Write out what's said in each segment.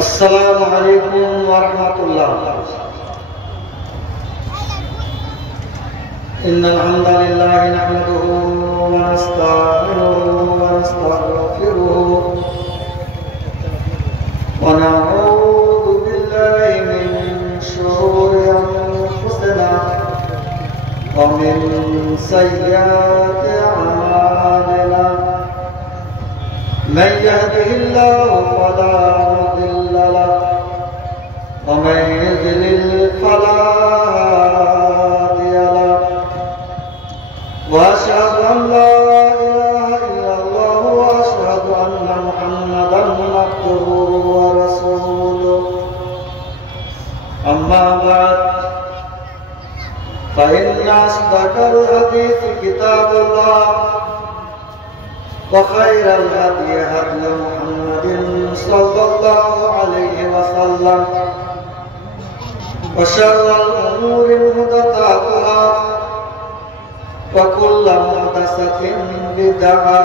अस्सलामु अलैकुम वरहमतुल्लाह। इन्नल हम्दलिल्लाह नहमदुहु व नस्तईनुहु व नस्तगफिरुहु व नऊज़ु बिल्लाहि मिन शुरूरि अंफुसिना व मिन सय्यिआति अमालिना। मन यहदिहिल्लाहु फला मुदिल्ल लहु व मन युद्लिल फला हादिय लहु। व अशहदु अन ला इलाहा इल्लल्लाहु व अशहदु अन्ना मुहम्मदन अब्दुहु व रसूलुहु। अम्मा बाद फ़इन्न अस्दक़ल हदीस किताबुल्लाह وخير الهدي هدي محمد صلى الله عليه وسلم وشر الأمور محدثاتها وكل محدثة بدعة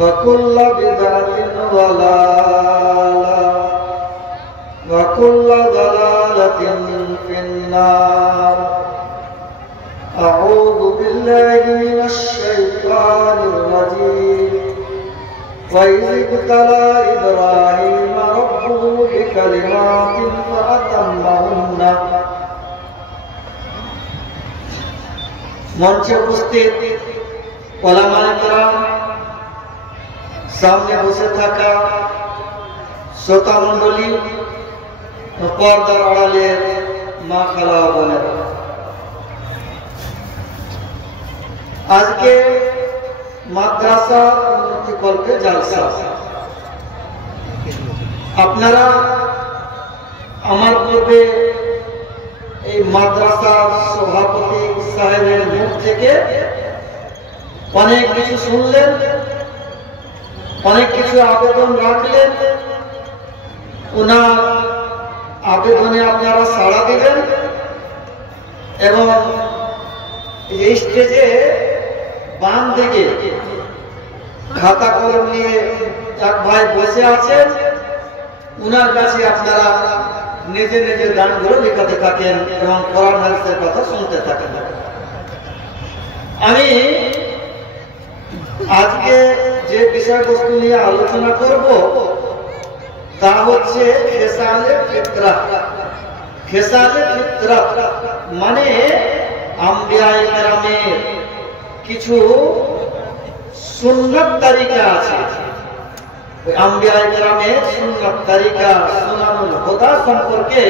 وكل بدعة ضلالة وكل ضلالة في النار। أعوذ بالله من الشيطان الرجيم وإذ ابتلى إبراهيم ربه بكلمات فأتمهن। মঞ্চে উপস্থিত ওলামায়ে কেরাম, সামনে বসে থাকা শ্রোতা মণ্ডলী, পর্দার আড়ালের মা খালা বোনেরা, আজকে মাদ্রাসা উন্নতি কল্পে জালসা। আপনারা আমার পূর্বে এই মাদ্রাসার সভাপতি সাহেবের মুখ থেকে অনেক কিছু শুনলেন, অনেক কিছু আবেদন রাখলেন। ওনার আবেদনে আপনারা সাড়া দিলেন এবং এই স্টেজে বাম দিকে খাতা কলম নিয়ে এক ভাই বসে আছেন, উনার কাছে আপনারা নিজে নিজে গানগুলো লেখাতে থাকেন এবং কোরআন হাদিসের কথা শুনতে থাকেন। আমি আজকে যে বিষয়বস্তু নিয়ে আলোচনা করব তা হচ্ছে খেসালে ফিতরাত। খেসালে ফিতরাত মানে আম্বিয়ায়ে কেরামের কিছু সুন্নাত তারিকা আছে। ওই আম্বিয়ায়ে কেরামের সুন্নাত তারিকা সুনানুল হুদা সম্পর্কে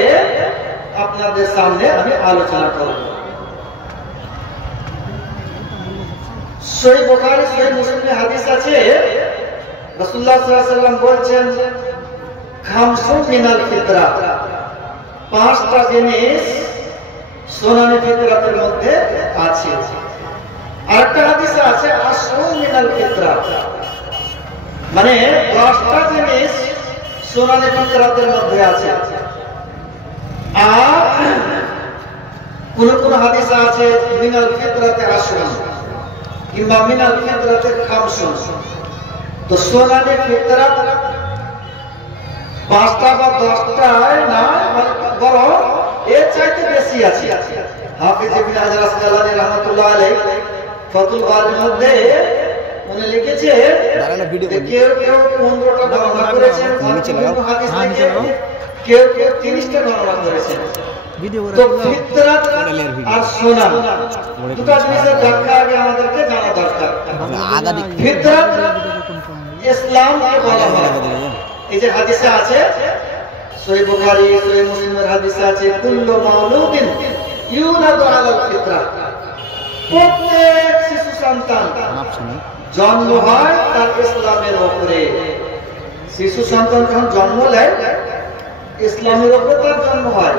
আপনাদের সামনে আমি আলোচনা করব। সহিহ বুখারী সহিহ মুসলিমে হাদিস আছে, রাসূলুল্লাহ সাল্লাল্লাহু আলাইহি ওয়াসাল্লাম বলেছেন, খামসুন মিনাল ফিতরাত, পাঁচটা জিনিস সুনানে ফিতরাতের মধ্যে আছে। আরেকটা হাদিসে আছে আশরুন মিনাল ফিতরাত, মানে 10টা জিনিস সুনানে ফিতরাতের মধ্যে আছে। আর কোন কোন হাদিসে আছে মিনাল ফিতরাতে আশরুন কিংবা মিনাল ফিতরাতে খামসুন। তো সুনানে ফিতরাত 5টা বা 10টায় না, বরং এর চাইতে বেশি আছে। হাফিজ ইবনে হাজার আসকালানী রাহমাতুল্লাহ আলাইহি ফাতুল বারির মধ্যে উনি লিখেছে, কেউ কেউ 15টা গণনা করেছেন হাদিস থেকে, কেউ কেউ 30টা গণনা করেছেন। তো ফিতরাত আর সুনান দুটো জিনিসের ব্যাখ্যা আগে আমাদেরকে জানা দরকার। ফিতরাত ইসলামকে বলা হয়। এই যে হাদিসে আছে, সহিহ বুখারী সহিহ মুসলিমের হাদিসে আছে, কুল্লু মাউলুদিন ইউলাদু আলাল ফিতরাত, প্রত্যেক শিশু সন্তান জন্ম হয় তার ইসলামের উপরে। শিশু সন্তান যখন জন্ম নেয় ইসলামের উপরে তার জন্ম হয়।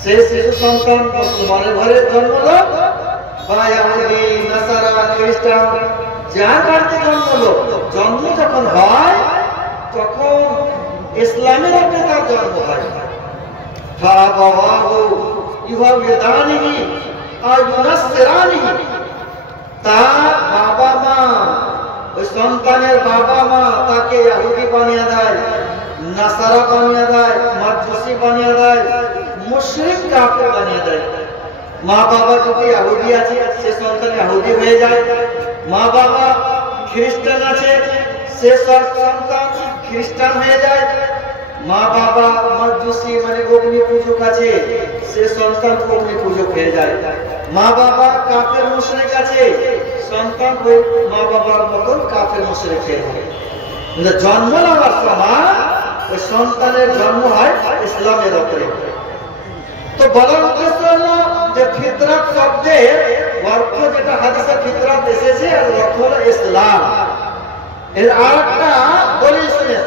সে শিশু সন্তান মুসলমানের ঘরে জন্ম নেয় বা ইহুদি নাসারা খ্রিস্টান যার বাড়িতে জন্ম হলো, জন্ম যখন হয় তখন ইসলামের উপরে তার জন্ম হয়। ফাবাওয়াহু ইউহাবিদানিহি আর ইউনাসসিরানিহি, তার বাবা মা, ওই সন্তানের বাবা মা তাকে ইহুদি বানিয়ে দেয় নাসারা বানিয়ে দেয়, মাজুসি বানিয়ে দেয়, মুশরিক কাফের বানিয়ে দেয়। মা বাবা যদি ইহুদি আছে সে সন্তান ইহুদি হয়ে যায়, মা বাবা খ্রিস্টান আছে সে সন্তান খ্রিস্টান হয়ে যায়, মা বাবা মাজুসি মানে অগ্নি পূজক আছে সে সন্তান অগ্নি পূজক হয়ে যায়, মা বাবা কাফের মুশরিক আছে সন্তান ওই মা বাবার মতন কাফের মুশরিক হয়ে যায়। জন্ম নেওয়ার সময় ওই সন্তানের জন্ম হয় ইসলামের উপরে। তো বলার উদ্দেশ্য হলো যে ফিতরাত শব্দের অর্থ যেটা হাদিসে ফিতরাত এসেছে এর অর্থ হলো ইসলাম। এর আরেকটা দলিল শুনেন,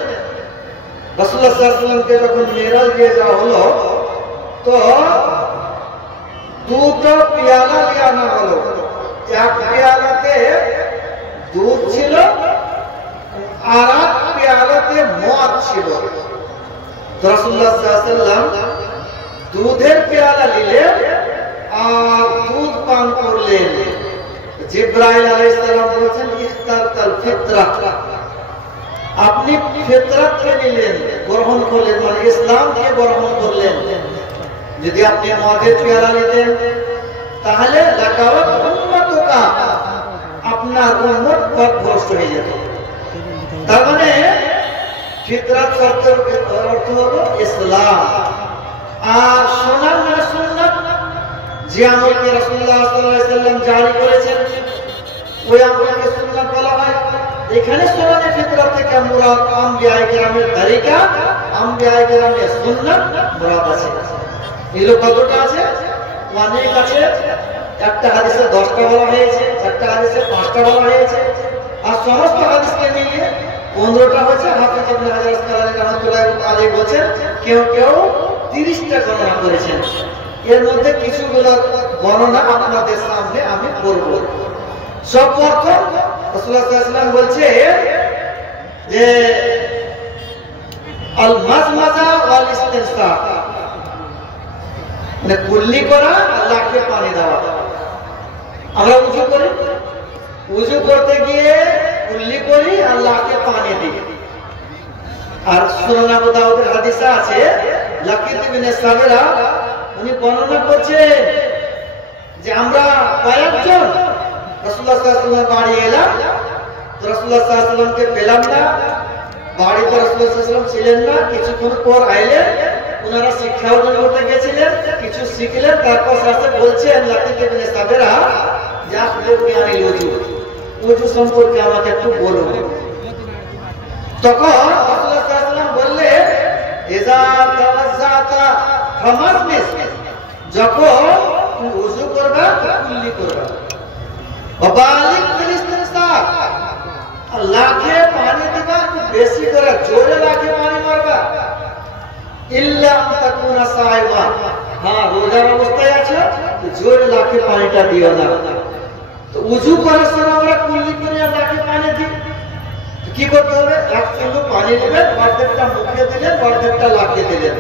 রাসূলুল্লাহ সাল্লাল্লাহু আলাইহি ওয়াসাল্লামকে যখন মেরাজ দিয়ে যাওয়া হলো তো দুটো পেয়ালা নিয়ে আনা হলো, এক পেয়ালাতে দুধ ছিল আর এক পেয়ালাতে মদ ছিল। রাসূলুল্লাহ সাল্লাল্লাহু আলাইহি ওয়াসাল্লাম দুধের পেয়ালা নিলেন আর দুধ পান করলেন। জিবরাইল আলাইহিস সালাম বলেছেন ইখতারতাল ফিতরা, আপনি ফিতরাতকে নিলেন, গ্রহণ করলেন, মানে ইসলামকে গ্রহণ করলেন। যদি আপনি মদের পেয়ালা নিতেন তাহলে লাকাওয়াত উম্মাতুকা, আপনার উম্মত পথভ্রষ্ট হয়ে যেত। তার মানে ফিতরাত শব্দের অর্থ হলো ইসলাম। আর সুন্নাত মানে সুন্নাত, যে আমলকে রাসূলুল্লাহ সাল্লাল্লাহু আলাইহি ওয়াসাল্লাম জারি করেছেন ওই আমলকে সুন্নাত বলা হয়। এখানে সুন্নাতে ফিতরাত থেকে মুরাদ আম্বিয়ায়ে কেরামের তরিকা, আম্বিয়ায়ে কেরামের সুন্নাত মুরাদ আছে। এগুলো কতটা আছে? অনেক আছে। একটা হাদিসে 10টা বলা হয়েছে, একটা হাদিসে 5টা বলা হয়েছে, আর সমস্ত হাদিসকে মিলিয়ে 15টা হয়েছে। হাফেজ ইবনে হাজার আসকালানী রাহমাতুল্লাহি আলাইহি বলেছেন কেউ কেউ 30টা গণনা করেছেন। এর মধ্যে কিছুগুলো গণনা আপনাদের সামনে আমি করব। সব প্রথম রাসূলুল্লাহ সাল্লাল্লাহু আলাইহি ওয়াসাল্লাম বলছে যে আল মাজমাজা ওয়াল ইস্তিনশাক, মানে কুল্লি করা আর নাকে পানি দেওয়া। আমরা উযু করি, উযু করতে গিয়ে কুল্লি করি আর নাকে পানি দিই। আর সুনান আবু দাউদের হাদিসে আছে লাকিত ইবনে সাবিরা উনি বর্ণনা করছেন যে আমরা কয়েকজন রাসূলুল্লাহ সাল্লাল্লাহু আলাইহি ওয়াসাল্লাম বাড়ি এলাম, তো রাসূলুল্লাহ সাল্লাল্লাহু আলাইহি ওয়াসাল্লামকে পেলাম না, বাড়িতে রাসূলুল্লাহ সাল্লাল্লাহু আলাইহি ওয়াসাল্লাম ছিলেন না। কিছুক্ষণ পর আইলেন, ওনারা শিক্ষা অর্জন করতে গেছিলেন, কিছু শিখলেন, তারপর সাথে বলছেন লাকিত ইবনে সাবিরা যে আখবিরনি আনিল ওযু, ওযু সম্পর্কে আমাকে একটু বলুন। তখন রাসূলুল্লাহ সাল্লাল্লাহু আলাইহি ওয়াসাল্লাম বললেন ইযা তাওয়াজ্জাতা ফামাসমিস, যখন তুমি ওযু করবে কুল্লি করবে, বালিক ফিল ইস্তিনশাক, লাখে পানি দিবা, বেশি করে জোরে লাখে পানি মারবা। ইল্লা আন তাকুনা সাইমা, হ্যাঁ রোজার অবস্থায় আছো তো জোরে লাখে পানিটা দিও না। তো ওযু করার সময় আমরা কুল্লি করে আর লাখে পানি দিই, কি করতে হবে? এক চুমুক পানি নেবেন, অর্ধেকটা মুখে দিলেন, অর্ধেকটা লাখে দিলেন।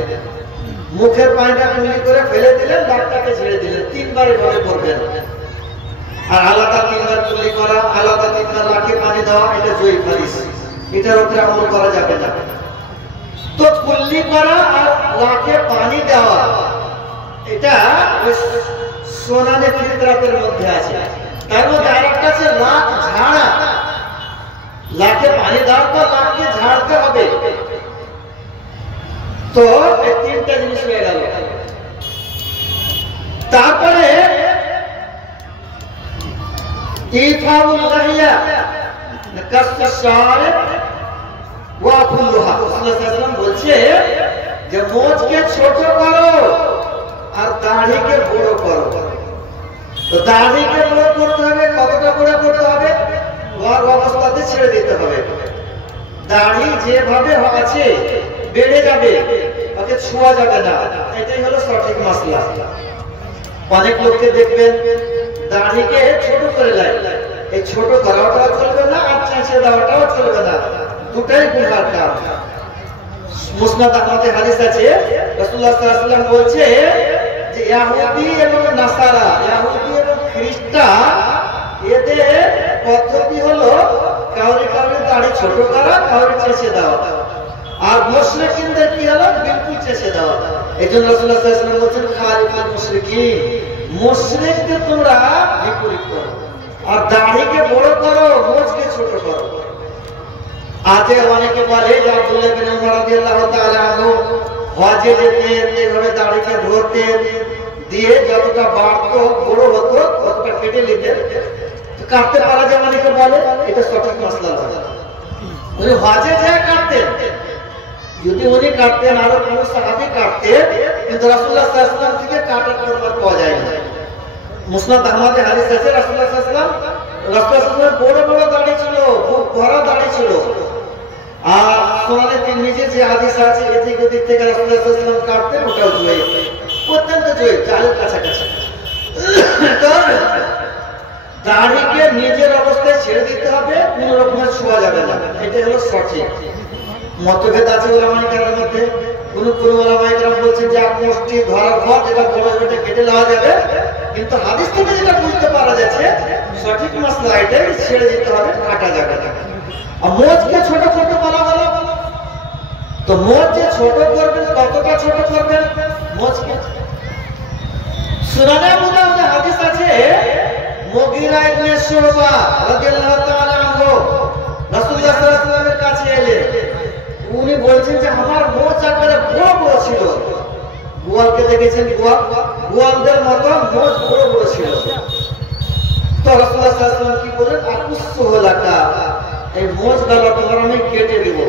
মুখের পানিটা কুল্লি করে ফেলে দিলেন, লাখটাকে ছেড়ে দিলেন। 3 বার এভাবে করবেন। আর আলাদা 3 বার কুল্লি করা, আলাদা 3 বার লাখে পানি দেওয়া, এটা জয়ীফ হাদিস, এটার উপরে আমল করা যাবে না। তো কুল্লি করা আর লাখে পানি দেওয়া এটা সুনানে ফিতরাতের মধ্যে আছে। তার মধ্যে আরেকটা আছে লাখ ঝাড়া, লাখে পানি দেওয়ার পর লাখকে ঝাড়তে হবে। তো এই 3টা জিনিস হয়ে গেল। তারপরে ইফাউল লাহিয়া কাসফু শারিব ওয়া কুল্লুহা, রাসূলুল্লাহ সাল্লাল্লাহু আলাইহি ওয়াসাল্লাম বলছে যে মোচকে ছোট করো আর দাড়িকে বড় করো। তো দাড়িকে বড় করতে হবে, কতটা বড় করতে হবে? ওর অবস্থাতে ছেড়ে দিতে হবে। দাড়ি যেভাবে আছে বেড়ে যাবে, ওকে ছোঁয়া যাবে না, এটাই হলো সঠিক মাসলা। অনেক লোককে দেখবেন দাড়িকে ছোট করে দেয়, এই ছোট করাটাও চলবে না আর চেঁচে দেওয়াটাও চলবে না, দুটাই গুনার কাজ। মুসনাদ আহমদের হাদিস আছে, রাসূলুল্লাহ সাল্লাল্লাহু আলাইহি ওয়াসাল্লাম বলছে যে ইহুদি এবং নাসারা, ইহুদি এবং খ্রিস্টান, এদের পদ্ধতি হলো কাউরি কাউরি দাড়ি ছোট করা, কাউরি চেঁচে দেওয়া। আর মুশরিকিনদের কি হলো বিলকুল চেষে দেওয়া। এইজন্য রাসূলুল্লাহ সাল্লাল্লাহু আলাইহি ওয়াসাল্লাম বলেছেন খালিফুল মুশরিকিন, মুশরিকদের তোমরা বিপরীত করো, আর দাড়িকে বড় করো, মোজকে ছোট করো। আজে অনেকে বলে যে আব্দুল্লাহ ইবনে উমর রাদিয়াল্লাহু তাআলা আনহু হজে যেতেন, এইভাবে দাড়িকে ধরতেন, দিয়ে যতটা বাড়তো বড় হতো ততটা কেটে নিতেন। কাটতে পারা যায় অনেকে বলে, এটা সঠিক মাসলা নয়। উনি হজে যা কাটতেন, যদি উনি কাটতেন আরো কোন সাহাবী কাটতেন, কিন্তু রাসূলুল্লাহ সাল্লাল্লাহু আলাইহি ওয়াসাল্লাম থেকে কাটার প্রমাণ পাওয়া যায় না। মুসনাদ আহমদে হাদিস আছে রাসূলুল্লাহ সাল্লাল্লাহু আলাইহি ওয়াসাল্লাম বড় বড় দাড়ি ছিল, খুব বড় দাড়ি ছিল। আর সুনানে তিরমিজি যে হাদিস আছে এদিক ওদিক থেকে রাসূলুল্লাহ সাল্লাল্লাহু আলাইহি ওয়াসাল্লাম কাটতেন, ওটাও জয়ী, অত্যন্ত জয়ী, চালের কাছাকাছি। তো দাড়িকে নিজের অবস্থায় ছেড়ে দিতে হবে, কোন রকমের ছোঁয়া যাবে না, এটা হলো সঠিক। মতভেদ আছে উলামায়ে কেরামের মধ্যে। কোন উলামায়ে কেরাম বলছেন যে মুষ্টি ধরার পর যেটা বড় ওটা কেটে নেওয়া যাবে, কিন্তু হাদিস থেকে যেটা বুঝতে পারা যাচ্ছে সঠিক মাসলা এটাই, ছেড়ে দিতে হবে, কাটা যাবে না। আর মোজকে ছোট করতে বলা হলো, তো মোজ যে ছোট করবেন, কতটা ছোট করবেন মোজকে? সুনানে আবু দাউদে হাদিস আছে মুগীরা ইবনে শুবা রাদিয়াল্লাহু তাআলা আনহু রাসূলুল্লাহ সাল্লাল্লাহু আলাইহি ওয়াসাল্লামের কাছে এলেন। উনি বলছেন যে আমার মোজ একবারে বড় বড় ছিল। গোয়ালকে দেখেছেন, গোয়ালদের মতো মোজ বড় বড় ছিল। তো রাসূলুল্লাহ সাল্লাল্লাহু আলাইহি ওয়াসাল্লাম কি বলেন, আকুসসুহু লাকা, এই মোজ গালা তোমার আমি কেটে দেব।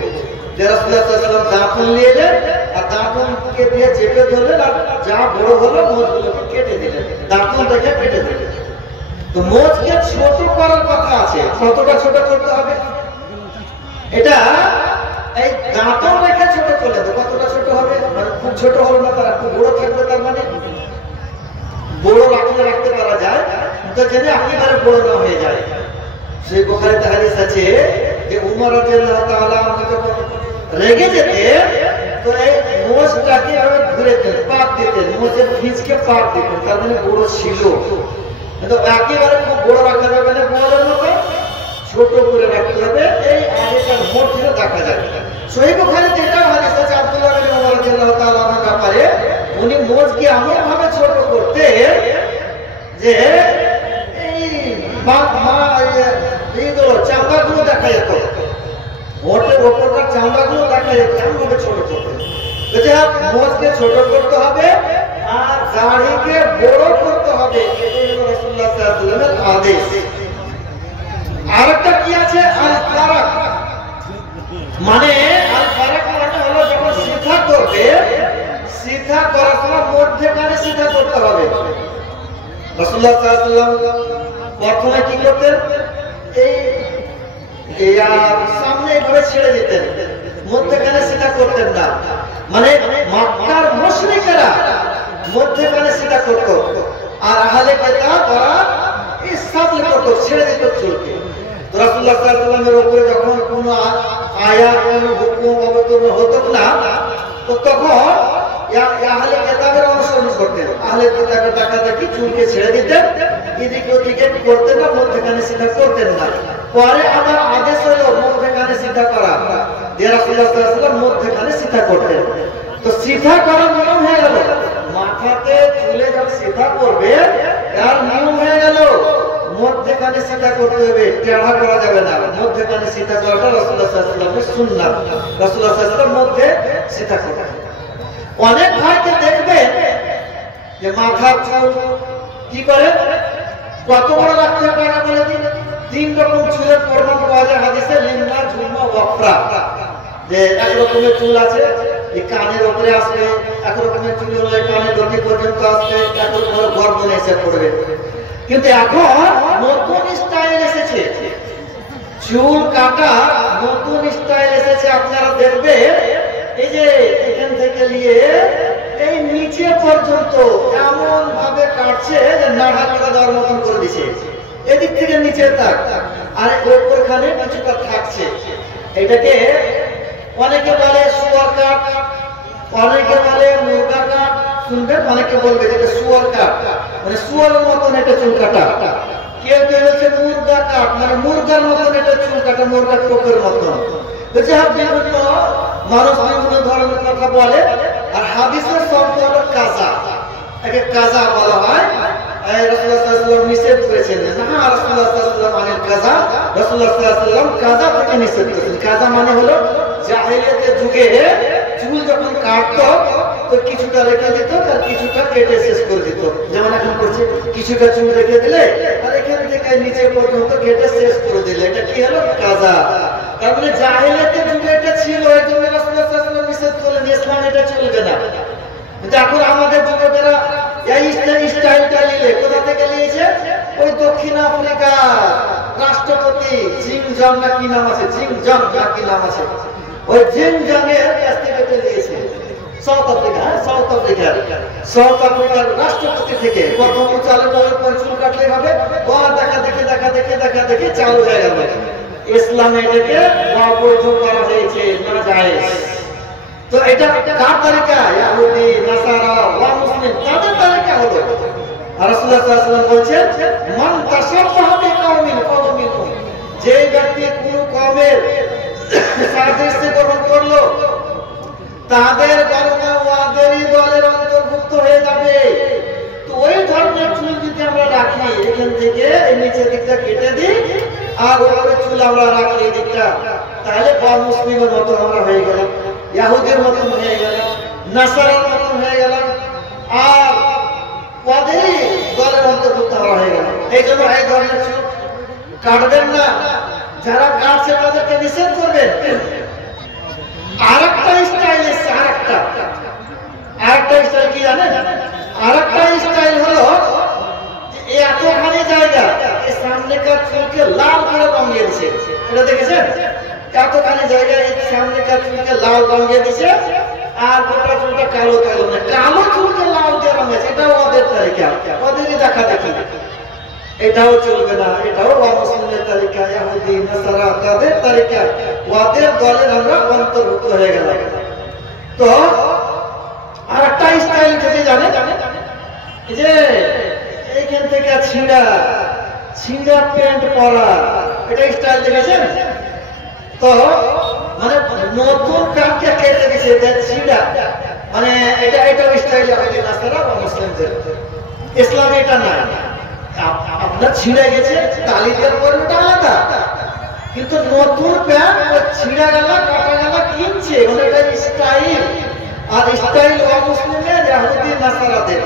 রাসূলুল্লাহ সাল্লাল্লাহু আলাইহি ওয়াসাল্লাম দাঁতন নিয়ে এলেন, আর দাঁতনকে দিয়ে চেপে ধরলেন, আর যা বড় হলো মোজগুলোকে কেটে দিলেন, দাঁতন দেখে কেটে দিলেন। তো মোজকে ছোট করার কথা আছে, কতটা ছোট করতে হবে? এটা এই দাঁতন রেখে ছোট করলে তো কতটা ছোট হবে? মানে খুব ছোট হলো না, তারা খুব বড় থাকবে, তার মানে বড় রাখতে পারা যায়, তো যেন একেবারে বড় না হয়ে যায়। সেই বুখারীতে হাদিস আছে যে উমর রাদিয়াল্লাহু তাআলা আনহু যখন রেগে যেতেন, তো এই মোজটাকে আরো ঘুরে দিতেন, পাক দিতেন, মোজের ফিজকে পাক দিতেন, তার মানে বড় ছিল। কিন্তু একেবারে খুব বড় রাখা যাবে না, বড়ের মতো ছোট করে রাখতে হবে, এই আগেকার মোট ছিল দেখা যাবে। সহিহ বুখারীতে এটাও হাদিস আছে আব্দুল্লাহ ইবনে উমর রাদিয়াল্লাহু তাআলা আনহুর ব্যাপারে, উনি মোজকে এমন ভাবে ছোট করতেন যে এই এইগুলো চামড়াগুলো দেখা যেত, মোটের ওপরকার চামড়াগুলো দেখা যেত, এমন ভাবে ছোট করতেন। মোজকে ছোট করতে হবে আর দাড়িকে বড় করতে হবে, এটাই হলো রাসূলুল্লাহ সাল্লাল্লাহু আলাইহি ওয়াসাল্লামের আদেশ। আরেকটা কি আছে, আল ফারাক, মানে আল ফারাক মানে হলো যখন সিধা করবে, সিধা করার সময় মধ্যখানে সিধা করতে হবে। রাসূলুল্লাহ সাল্লাল্লাহু আলাইহি ওয়াসাল্লাম প্রথমে কি করতেন, এই সামনে এভাবে ছেড়ে দিতেন, মধ্যখানে সিধা করতেন না। মানে মক্কার মুশরিকরা মধ্যখানে সিধা করত, আর আহলে কিতাবরা ইসসাবল করত, ছেড়ে দিত চুলকে। তো রাসূলুল্লাহ সাল্লাল্লাহু আলাইহি ওয়াসাল্লামের উপরে যখন কোনো আয়াত, কোনো হুকুম অবতীর্ণ হতো না, তো তখন আহলে কিতাবের অনুসরণ করতেন, আহলে কিতাবের দেখাদেখি চুলকে ছেড়ে দিতেন, এদিকে ওদিকে করতেন না, মধ্যখানে সিধা করতেন না। পরে আবার আদেশ হলো মধ্যখানে সিধা করা, যে রাসূলুল্লাহ সাল্লাল্লাহু আলাইহি ওয়াসাল্লাম মধ্যখানে সিধা করতেন। তো সিধা করার নিয়ম হয়ে গেল, মাথাতে চুলে যখন সিধা করবে তার নিয়ম হয়ে গেল মধ্যখানে সিধা করতে হবে, টেढ़ा করা যাবে না। মধ্যখানে সিধা করাটা রাসূলুল্লাহ সাল্লাল্লাহু আলাইহি ওয়াসাল্লামের সুন্নাত, রাসূলুল্লাহ সাল্লাল্লাহু আলাইহি ওয়াসাল্লাম মধ্যে সিধা করতেন। অনেক ভাইকে দেখবেন যে মাথার চুল কি করে, কত বড় রাখতে হবে না বলে দিন। 3 রকম চুলের প্রমাণ পাওয়া যায় হাদিসে, লিম্না, ঝুমা, ওয়াফরা। যে এক রকমের চুল আছে এই কানের উপরে আসবে, এক রকমের চুল হলো এই কানের লতি পর্যন্ত আসবে, এক রকমের গর্দনে এসে পড়বে। কিন্তু এখন নতুন স্টাইল এসেছে, চুল কাটা নতুন স্টাইল এসেছে। আপনারা দেখবেন এই যে এখান থেকে নিয়ে এই নিচে পর্যন্ত এমন ভাবে কাটছে যে নাড়া করে দেওয়ার মতন করে দিছে, এদিক থেকে নিচে তাক, আর ওপরখানে কিছুটা থাকছে। এটাকে অনেকে বলে শুয়ার কাট, অনেকে বলে মুরগা কাট। শুনবেন অনেকে বলবে যে শুয়ার কাট, মানে শুয়ারের মতন এটা চুল কাটা। কেউ কেউ বলছে মুরগা কাট, মানে মুরগার মতন এটা চুল কাটা, মুরগার টোপের মতন। যে বিভিন্ন মানুষ বিভিন্ন ধরনের কথা বলে, আর হাদিসের শব্দ হলো কাজা, একে কাজা বলা হয়। রাসূলুল্লাহ সাল্লাল্লাহু আলাইহি ওয়াসাল্লাম নিষেধ করেছেন, না রাসূলুল্লাহ সাল্লাল্লাহু আলাইহি ওয়াসাল্লাম আনিল কাজা, রাসূলুল্লাহ সাল্লাল্লাহু আলাইহি ওয়াসাল্লাম কাজা থেকে নিষেধ করেছেন। কাজা মানে হলো জাহেলিয়াতের যুগে চুল যখন কাটতো তো কিছুটা রেখে দিত আর কিছুটা কেটে শেষ করে দিত, যেমন এখন করছে কিছুটা চুল রেখে দিলে আর এখান থেকে নিচে পর্যন্ত কেটে শেষ করে দিলে, এটা কি হলো কাজা। তার মানে জাহেলিয়াতের যুগে এটা ছিল, এর জন্য রাসূলুল্লাহ সাল্লাল্লাহু আলাইহি ওয়াসাল্লাম নিষেধ করলেন, ইসলামে এটা চলবে না। কিন্তু এখন আমাদের যুবকেরা এই স্টাইলটা নিলে কোথা থেকে নিয়েছে? ওই দক্ষিণ আফ্রিকার রাষ্ট্রপতি জিম জন না কি নাম আছে, জিম জন না কি নাম আছে, ওই জিম জনের কাছ থেকে নিয়েছে। সাউথ আফ্রিকার রাষ্ট্রপতি থেকে প্রথম চালু চুল কাটলে হবে, দেখা দেখে চালু হয়ে গেল। ইসলামে এটাকে অবৈধ করা হয়েছে, না জায়েজ। তো এটা কার তালিকা? ইহুদি, নাসারা, ওয়া মুসলিম, তাদের তালিকা হলো। আর রাসূলুল্লাহ সাল্লাল্লাহু আলাইহি ওয়াসাল্লাম বলেন, মান তাশাব্বাহা বিকাওমিন ফাহুয়া মিনহুম, যে ব্যক্তি কোন কওমের সাদৃশ্য গ্রহণ করলো তাদের গণনা ওয়াদেরই দলের অন্তর্ভুক্ত হয়ে যাবে। তো ওই ধরনের চুল যদি আমরা রাখি, এখান থেকে এই নিচের দিকটা কেটে দিই আর ওই চুল আমরা রাখি এই দিকটা, তাহলে ওয়া মুসলিমের মতো আমরা হয়ে গেলাম, ইহুদির মতন হয়ে গেলাম, নাসারার মতন হয়ে গেলাম, আর ওয়াদেরই দলের অন্তর্ভুক্ত হয়ে গেলাম। এই জন্য এই ধরনের চুল কাটবেন না, যারা কাটছে তাদেরকে নিষেধ করবেন। আরেকটা স্টাইল এসছে, আরেকটা স্টাইল কি জানেন? আরেকটা স্টাইল হলো এতখানি জায়গা এই সামনেকার চুলকে লাল করে রঙিয়ে দিছে, এটা দেখেছেন? এতখানি জায়গা এই সামনেকার চুলকে লাল রঙিয়ে দিছে আর গোটা চুলটা কালো কালো, না কালো চুলকে লাল দিয়ে রঙিয়েছে, এটাও ওদের তালিকা, ওদেরই দেখা দেখি, এটাও চলবে না, এটাও মুসলিমের তালিকা, ইহুদি, নাসারা তাদের তালিকা, ওদের দলের আমরা অন্তর্ভুক্ত হয়ে গেলাম। তো আরেকটা স্টাইল উঠেছে জানেন, এই যে এইখান থেকে ছিঁড়া প্যান্ট পরা, এটা স্টাইল দেখেছেন? তো মানে নতুন প্যান্টকে কেটে দিয়েছে, এটা ছিঁড়া, মানে এটা স্টাইল হবে নাসারা বা মুসলিমদের। ইসলামে এটা না, আপনার ছিঁড়ে গেছে তালি দেওয়ার পর ওটা আলাদা, কিন্তু নতুন প্যান্ট ছিঁড়া গেল কাটা গেল কিনছে, মানে এটা স্টাইল। আর স্টাইল অমুসলিমের, ইহুদি, নাসারাদের।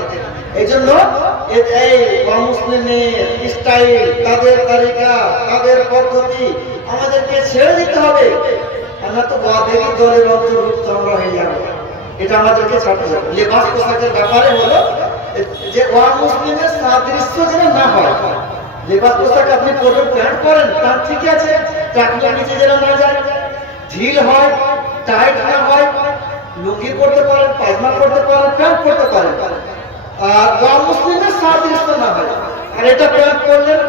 এই জন্য এই অমুসলিমের স্টাইল, তাদের তালিকা, তাদের পদ্ধতি আমাদেরকে ছেড়ে দিতে হবে, আমরা তো ওয়াদেরই দলের অন্তর্ভুক্ত আমরা হয়ে যাব, এটা আমাদেরকে ছাড়তে হবে। লেবাস পোশাকের ব্যাপারে হলো যে ওয়া মুসলিমের সাদৃশ্য যেন না হয়। লেবাস পোশাক আপনি পরবেন, প্যান্ট পরেন, প্যান্ট ঠিক আছে, টাকলা নিচে যেন না যায়, ঢিল হয়, টাইট না হয়, লুঙ্গি পরতে পারেন, পায়জামা পরতে পারেন, প্যান্ট পরতে পারেন, আর ওয়া মুসলিমের সাদৃশ্য না হয়। আর এটা প্যান্ট পরলেন,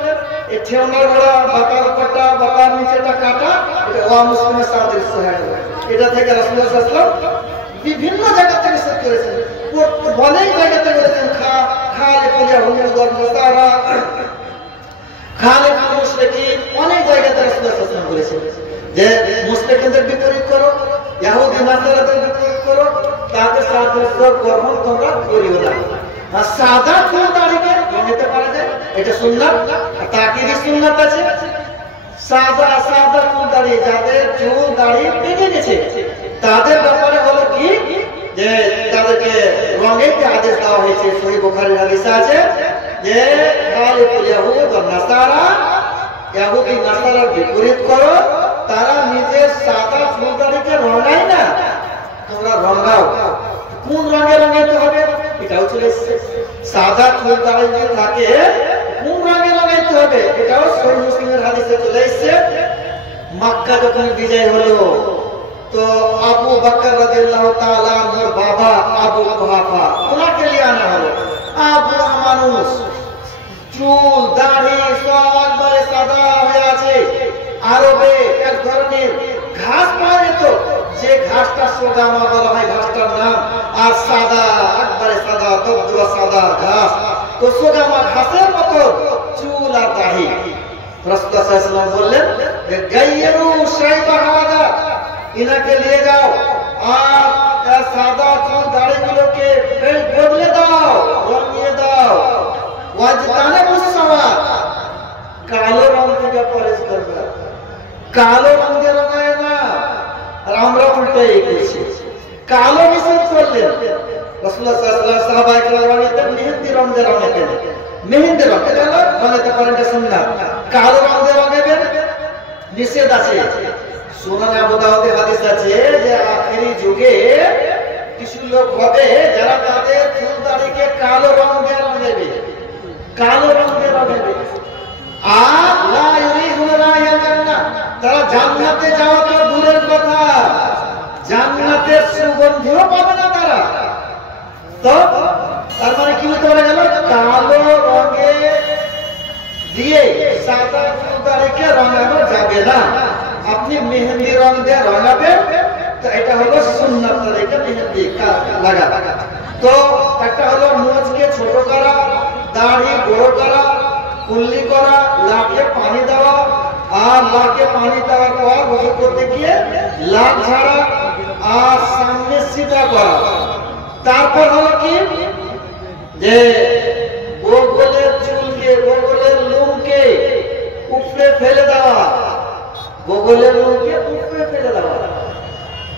এই ঠেউনার গোড়া, বাতার উপরটা, বাতার নিচেটা কাটা, এটা ওয়া মুসলিমের সাদৃশ্য হয়ে গেল। এটা থেকে রাসূলুল্লাহ সাল্লাল্লাহু আলাইহি ওয়াসাল্লাম বিভিন্ন জায়গা থেকে নিষেধ করেছেন, অনেক জায়গাতে বলেছেন, খালিফুল ইয়াহুদ ওয়ান নাসারা, খালিফুল মুশরিকিন, অনেক জায়গাতে রাসূলুল্লাহ সাল্লাল্লাহু আলাইহি ওয়াসাল্লাম বলেছেন যে মুশরিকদের বিপরীত করো, ইহুদি নাসারাদের বিপরীত করো, তাদের সাদৃশ্য গ্রহণ তোমরা করিও না। আর সাদা চুল দাড়িকে রঙাতে পারা যায়, এটা সুন্নাত, আর তাকিরি সুন্নাত আছে। সাদা চুল দাড়ি, যাদের চুল দাড়ি পেকে গেছে তাদের ব্যাপারে হলো কি যে তাদেরকে রঙেতে আদেশ দেওয়া হয়েছে। সহিহ বুখারীর হাদিসে আছে যে খালিফুল ইয়াহুদ ওয়ান নাসারা, ইহুদি নাসারার বিপরীত করো, তারা নিজের সাদা চুল দাড়িকে রঙায় না, তোমরা রঙাও। কোন রঙে রঙাইতে হবে এটাও চলে এসেছে। সাদা চুল দাড়ি যদি থাকে কোন রঙে রঙাইতে হবে এটাও সহিহ মুসলিমের হাদিসে চলে এসেছে। মক্কা যখন বিজয় হলো তো আবু বকর রাদিয়াল্লাহু তাআলা আনহুর বাবা আবু কুহাফা, ওনাকে নিয়ে আনা হলো। আবু মানুষ, চুল দাড়ি সব একবারে সাদা হয়ে আছে। আরবে এক ধরনের ঘাস পাওয়া যেত, যে ঘাসটা সোগামা বলা হয় ঘাসটার নাম, আর সাদা একবারে সাদা দবদবা সাদা ঘাস, তো সোগামা ঘাসের মতো চুল আর দাড়ি। রাসূলুল্লাহ সাল্লাল্লাহু আলাইহি ওয়াসাল্লাম বললেন যে গায়রু শাইবা হাদা, इनाके लिए जाओ और सादा चूल दाढ़ीগুলোকে বদলে দাও, রঙিয়ে দাও। ওয়াজতানে মুসওয়া, কালো রং থেকে পরেজ করবে, কালো রং দিয়ে রঙায় না। আর আমরা উল্টাই করছি, কালো নিষেধ করলেন রাসূলুল্লাহ সাল্লাল্লাহু আলাইহি ওয়াসাল্লাম। সাহাবায়ে কেরাম মেহেন্দি রং দিয়ে রঙাতেন, মেহেন্দি রং এটা হলো রঙাতে পারেন, এটা সুন্নাত। কালো রং দিয়ে রঙাবেন নিষেধ আছে। সুনান আবু দাউদে হাদিস আছে যে আখেরি যুগে কিছু লোক হবে যারা তাদের চুল দাড়িকে কালো রং দিয়ে রঙাবে, কালো রং দিয়ে রঙাবে। আর লা ইউরিহুনা রাইয়াল জান্নাহ, তারা জান্নাতে যাওয়া তো দূরের কথা, জান্নাতের সুগন্ধিও পাবে না তারা। তো তার মানে কি হতে পারে গেল, কালো রঙে দিয়ে সাদা চুল দাড়িকে রঙানো যাবে না। আপনি মেহেন্দি রং দিয়ে রঙাবেন, তো এটা হলো সুন্নাত তরিকা মেহেন্দি লাগা। তো একটা হলো মুছকে ছোট করা, দাড়ি বড় করা, কুল্লি করা, লাকে পানি দেওয়া, আর লাকে পানি দেওয়ার পর ওযু করতে গিয়ে লাক ঝাড়া আর সামনে সিধা করা। তারপর হলো কি যে বগলের চুলকে, বগলের লোমকে উপরে ফেলে দেওয়া, বগলের লোমকে উপরে ফেলে দেওয়া,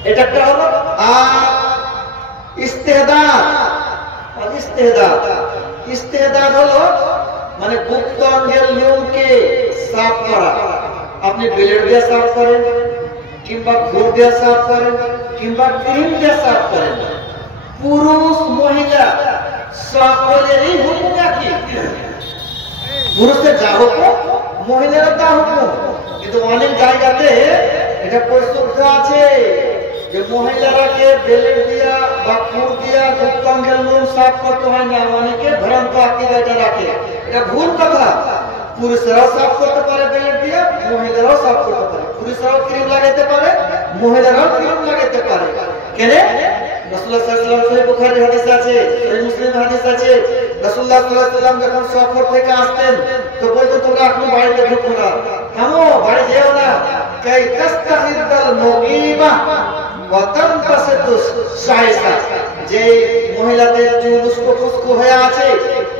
এটা একটা হলো। আর ইস্তেহদাদ, ইস্তেহদাদ, ইস্তেহদাদ হলো মানে গুপ্ত অঙ্গের লোমকে সাফ করা। আপনি ব্লেড দিয়ে সাফ করেন, কিংবা ঘুর দিয়ে সাফ করেন, কিংবা ক্রিম দিয়ে সাফ করেন, পুরুষ মহিলা সকলেরই হুকুম একই। পুরুষদের যা হুকুম মহিলারা তা হুকুম, কিন্তু অনেক জায়গাতে এটা প্রস্তুত আছে যে মহিলারাকে ব্লেড দিয়া বা ঘুর দিয়া গুপ্ত অঙ্গের লোম সাফ করতে হয় না। অনেকে ভ্রান্ত আকীদা এটা রাখে, এটা ভুল কথা। পুরুষরাও সাফ করতে পারে ব্লেড দিয়ে, মহিলারাও সাফ করতে পারে। পুরুষরাও ক্রিম লাগাইতে পারে, মহিলারাও ক্রিম লাগাইতে পারে। কেন? রাসূলুল্লাহ সাল্লাল্লাহু আলাইহি ওয়াসাল্লাম, সহিহ বুখারী হাদিস আছে, সহিহ মুসলিম হাদিস আছে, রাসূলুল্লাহ সাল্লাল্লাহু আলাইহি ওয়াসাল্লাম যখন সফর থেকে আসতেন তো বলতো তোমরা এখন বাড়িতে ঢুকো না, থামো, বাড়ি যেও না। কাই তাস্তাহিদাল মুগীমা ওয়া তানতাসিতু শাইসা, যে মহিলাদের চুল উস্কো ফুসকো হয়ে আছে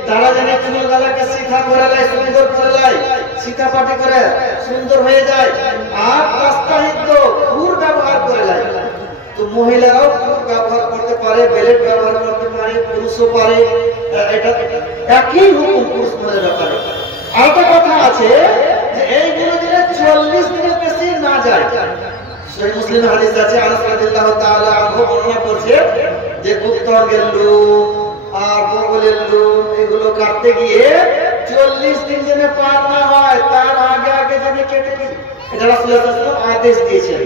তারা যেন চুলগুলোকে সিধা করে লাই, সুন্দর করে লাই, সিধা পাটি করে সুন্দর হয়ে যায়। আর তাস্তাহিদ খুর ব্যবহার করে লাই। তো মহিলারাও খুর ব্যবহার করতে পারে, ব্লেড ব্যবহার করতে পারে, পুরুষও পারে। এটা একই হুকুম পুরুষ মহিলার ব্যাপারে। আরেকটা কথা আছে যে এইগুলো যেন 40 দিনের বেশি না যায়। সহিহ মুসলিম হাদিস আছে, আনাস রাদিয়াল্লাহু তাআলা আনহু বর্ণনা করছে যে গুপ্ত অঙ্গের লোম আর বগলের লোম এগুলো কাটতে গিয়ে 40 দিন যেন পার না হয়, তার আগে আগে যেন কেটে দিই, এটা রাসূলুল্লাহ সাল্লাল্লাহু আলাইহি ওয়াসাল্লাম আদেশ দিয়েছেন।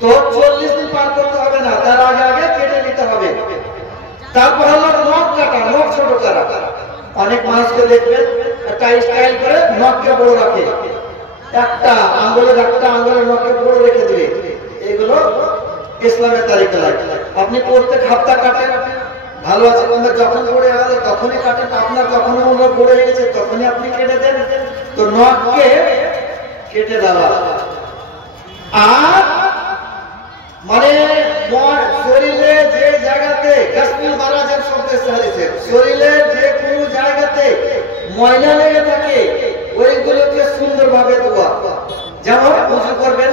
তো 40 দিন পার করতে হবে না, তার আগে আগে কেটে নিতে হবে। তারপর হলো নখ কাটা, নখ ছোট করা। অনেক মানুষকে দেখবেন একটা স্টাইল করে নখকে বড় রাখে, একটা আঙ্গুলের নখকে বড় রেখে দিবে। এগুলো ইসলামের তরিকা লাগে। আপনি প্রত্যেক হাফতা কাটেন, ভালো আছে, যখন পড়ে গেল তখনই কাটেন। আপনার যখন মনে পড়ে গেছে তখনই আপনি কেটে দেন। তো নখকে কেটে দেওয়া। আর মানে শরীরে যে জায়গাতে গাসপুল বারাজের শব্দ এসেছে, শরীরে যে কোনো জায়গাতে ময়লা লেগে থাকে ওইগুলোকে সুন্দরভাবে ধোয়া। যেমন ওযু করবেন,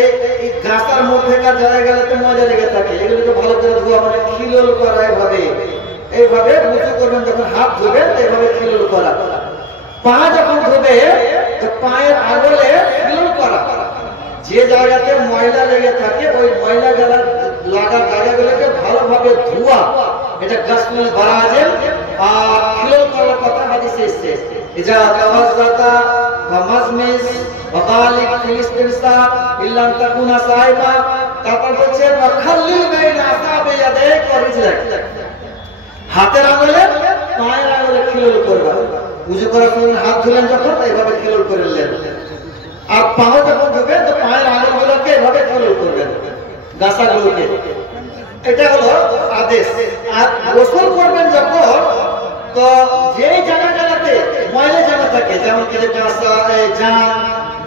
এই গাছার মধ্যেকার জায়গাগুলোতে ময়লা লেগে থাকে, এগুলোকে ভালো করে ধোয়া, মানে খিলল করা। এইভাবে ওযু করবেন, যখন হাত ধোবেন এইভাবে খিলল করা। পা যখন ধোবে তো পায়ের আঙুলে খিলল করা। যে জায়গাতে ময়লা লেগে থাকে ওই ময়লা লাগার জায়গাগুলোকে ভালোভাবে ধোয়া, এটা গাসপুল বারাজের আর খিলল করার কথা হাদিসে এসেছে। ইজা তাওয়াজ্জাতা ওয়া মাজমিস ওয়া বালিগ ফিলিস্তিনসা ইল্লা তাকুনা সাইবা। তারপর বলছে ওয়া খাল্লিল বাইনা আসাবি ইয়াদাইক ওয়া রিজলাক, হাতের আঙুলে পায়ের আঙুলে খিলল করবা। ওযু করার সময় হাত ধুলেন যখন এইভাবে খিলল করে নেন। আর পাও যখন ধুবেন তো পায়ের আঙুলগুলোকে এভাবে খিলল করবেন, গাছাগুলোকে। এটা হলো আদেশ। আর গোসল করবেন যখন, তো যে জায়গাটাতে ময়লা জমা থাকে, যেমন কি গাছা, জান,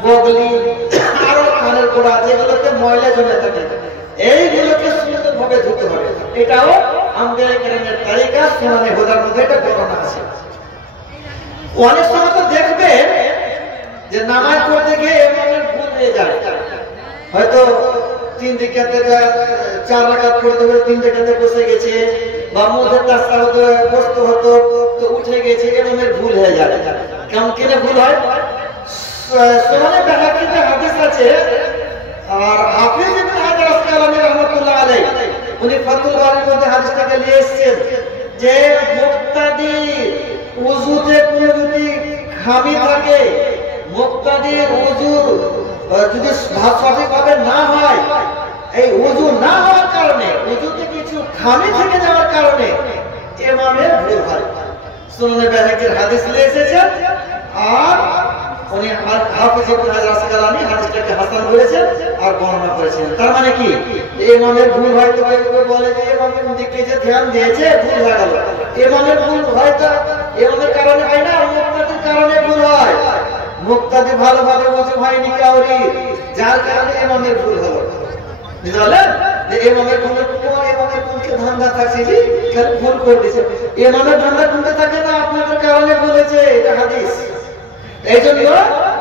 বগলি, আরো কানের পোড়া যেগুলোতে ময়লা জমে থাকে এইগুলোকে সুন্দরভাবে ধুতে হবে। এটাও আমবিয়া কেরামের তালিকা সুনানে হুদার মধ্যে এটা বর্ণনা আছে। অনেক সময় তো দেখবে যে নামাজ পড়তে গিয়ে ইমামের ভুল হয়ে যায়, হয়তো 3 রাকাতে 4 রাকাত পড়তে হবে, 3 রাকাতে বসে গেছে বা মধ্যে তাসা হতো বসতে হতো তো উঠে গেছে, ইমামের ভুল হয়ে যায়। কেমন কিনে ভুল হয়? সুনানে বাইহাকিতে হাদিস আছে, আর হাফিজ ইবনে হাজার আসকালানী রাহমাতুল্লাহ আলাইহি উনি ফাতুল বারির মধ্যে হাদিসটাকে নিয়ে এসেছেন যে মুক্তাদি ওযুতে কোনো যদি খামি থাকে, মুক্তাদির ওযু যদি সঠিকভাবে না হয়, এই ওযু না হওয়ার কারণে ওযুতে কিছু খামি থেকে যাওয়ার কারণে ইমামের ভুল হয়। সুনানে বাইহাকির হাদিস নিয়ে এসেছেন, আর উনি হাফিজ ইবনে হাজার আসকালানী হাদিসটাকে হাসান বলেছেন আর বর্ণনা করেছেন। তার মানে কি ইমামের ভুল হয় তো কেউ বলে যে ইমামের দিকে যে ধ্যান দিয়েছে ভুল হয়ে গেল, ইমামের ভুল হয়তো ইমামের কারণে হয় না, মুক্তাদির কারণে ভুল হয়। মুক্তাদি ভালোভাবে ওযু হয়নি কাউরি, যার কারণে ইমামের ভুল হলো। বুঝলেন যে ইমামের ভুলকে ধান্দা থাকছে যে খালি ভুল করে দিয়েছে, ইমামের ধান্দা কোনটা থাকে না, আপনাদের কারণে বলেছে, এটা হাদিস। এই জন্য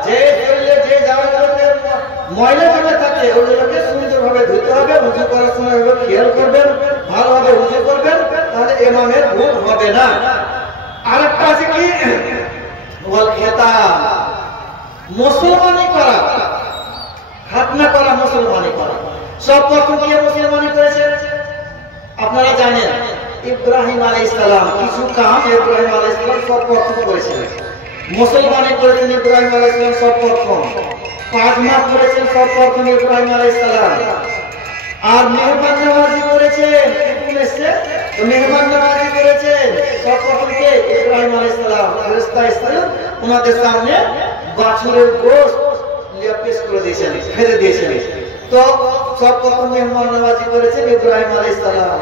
যে শরীরে যে জায়গাগুলোতে ময়লা জমে থাকে ওগুলোকে সুন্দরভাবে ধুতে হবে, ওযু করার সময় খেয়াল করবেন, ভালোভাবে ওযু করবেন, তাহলে ইমামের ভুল হবে না। আরেকটা আছে কি ওয়াল খিতাম, মুসলমানি করা, খাতনা করা, মুসলমানি করা। সব প্রথম কে মুসলমানি করেছে আপনারা জানেন? ইব্রাহিম আলাইহিস সালাম। কিছু কাম ইব্রাহিম আলাইহিস সালাম সব প্রথম করেছিলেন, মুসলমানি করেছেন ইব্রাহিম আলাইহিস সালাম সব প্রথম। 5 মাস করেছেন সব প্রথম ইব্রাহিম আলাইহিস সালাম। আর মেহমান নওয়াজি করেছেন, কি বলেছে তো মেহমান নওয়াজি করেছেন সব প্রথম কে? ইব্রাহিম আলাইহিস সালাম। ফেরেশতা এসে ওনাদের সামনে বাছুরের গোশত নিয়ে পেশ করে দিয়েছেন, খেতে দিয়েছেন। তো সব প্রথম মেহমান নওয়াজি করেছেন ইব্রাহিম আলাইহিস সালাম।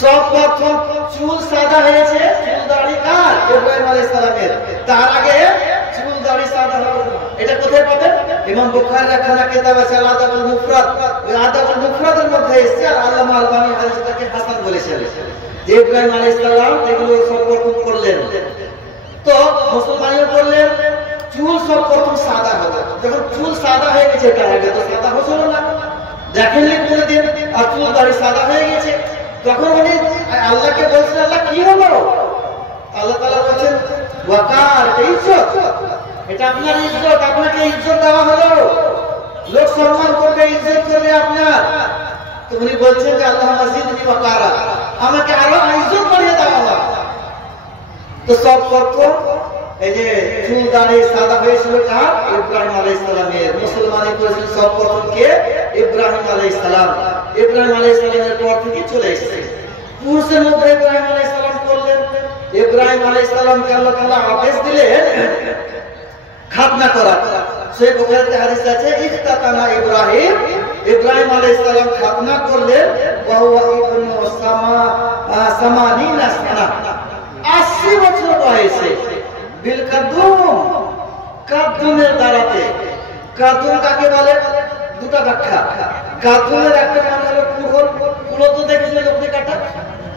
সব প্রথম চুল সাদা হয়েছে, চুল দাড়ি কার? ইব্রাহিম আলাইহিস সালামের। তার আগে চুল দাড়ি সাদা হলো না। এটা কোথায় পাবেন? ইমাম বুখারী রাখানা কিতাব আছে আদাবুল মুফরাদ, ওই আদাবুল মুফরাদের মধ্যে এসেছে। আর আল্লামা আলবানী হাদিসটাকে হাসান বলেছেন যে ইব্রাহিম আলাইহিস সালাম এগুলো সব প্রথম করলেন। তো মুসলমানও করলেন, চুল সব প্রথম সাদা হলো। যখন চুল সাদা হয়ে গেছে, তার আগে তো সাদা হলো না, দেখেননি কোনদিন, আর চুল দাড়ি সাদা হয়ে গেছে, তখন উনি আল্লাহকে বলছেন, আল্লাহ কি হলো? আল্লাহ তাআলা বলেন ওয়াকার, ইজ্জত, এটা আপনার ইজ্জত, আপনাকে ইজ্জত দেওয়া হলো, লোক সম্মান করবে, ইজ্জত করবে আপনার। তো উনি বলছেন যে আল্লাহ মাজিদনি ওয়াকারা, আমাকে আরো ইজ্জত বাড়িয়ে দেওয়া হলো। তো সব প্রথম এই যে চুল দাড়ি সাদা হয়েছিল কার? ইব্রাহিম আলাইহিস সালামের। মুসলমানি করেছেন সব প্রথম কে? ইব্রাহিম আলাইহিস সালাম। ইব্রাহিম আলাইহিস সালামের পর থেকে চলে এসেছে। পুরুষের মধ্যে ইব্রাহিম আলাইহিস সালাম করলেন। ইব্রাহিম আলাইহিস সালামকে আল্লাহ তাআলা আদেশ দিলেন খাতনা করা। সহিহ বুখারীতে হাদিস আছে ইখতাতানা ইব্রাহিম, ইব্রাহিম আলাইহিস সালাম খাতনা করলেন ওয়া হুয়া ইবনু সামানিনা সানা, 80 বছর বয়সে। বিল কাদুম, কাদুমের দ্বারাতে। কাদুম কাকে বলে? দুটো ব্যাখ্যা। কাদুমের একটা মানে হলো কুড়োল, কুড়োল তো দেখেছেন লোকদের কাটা,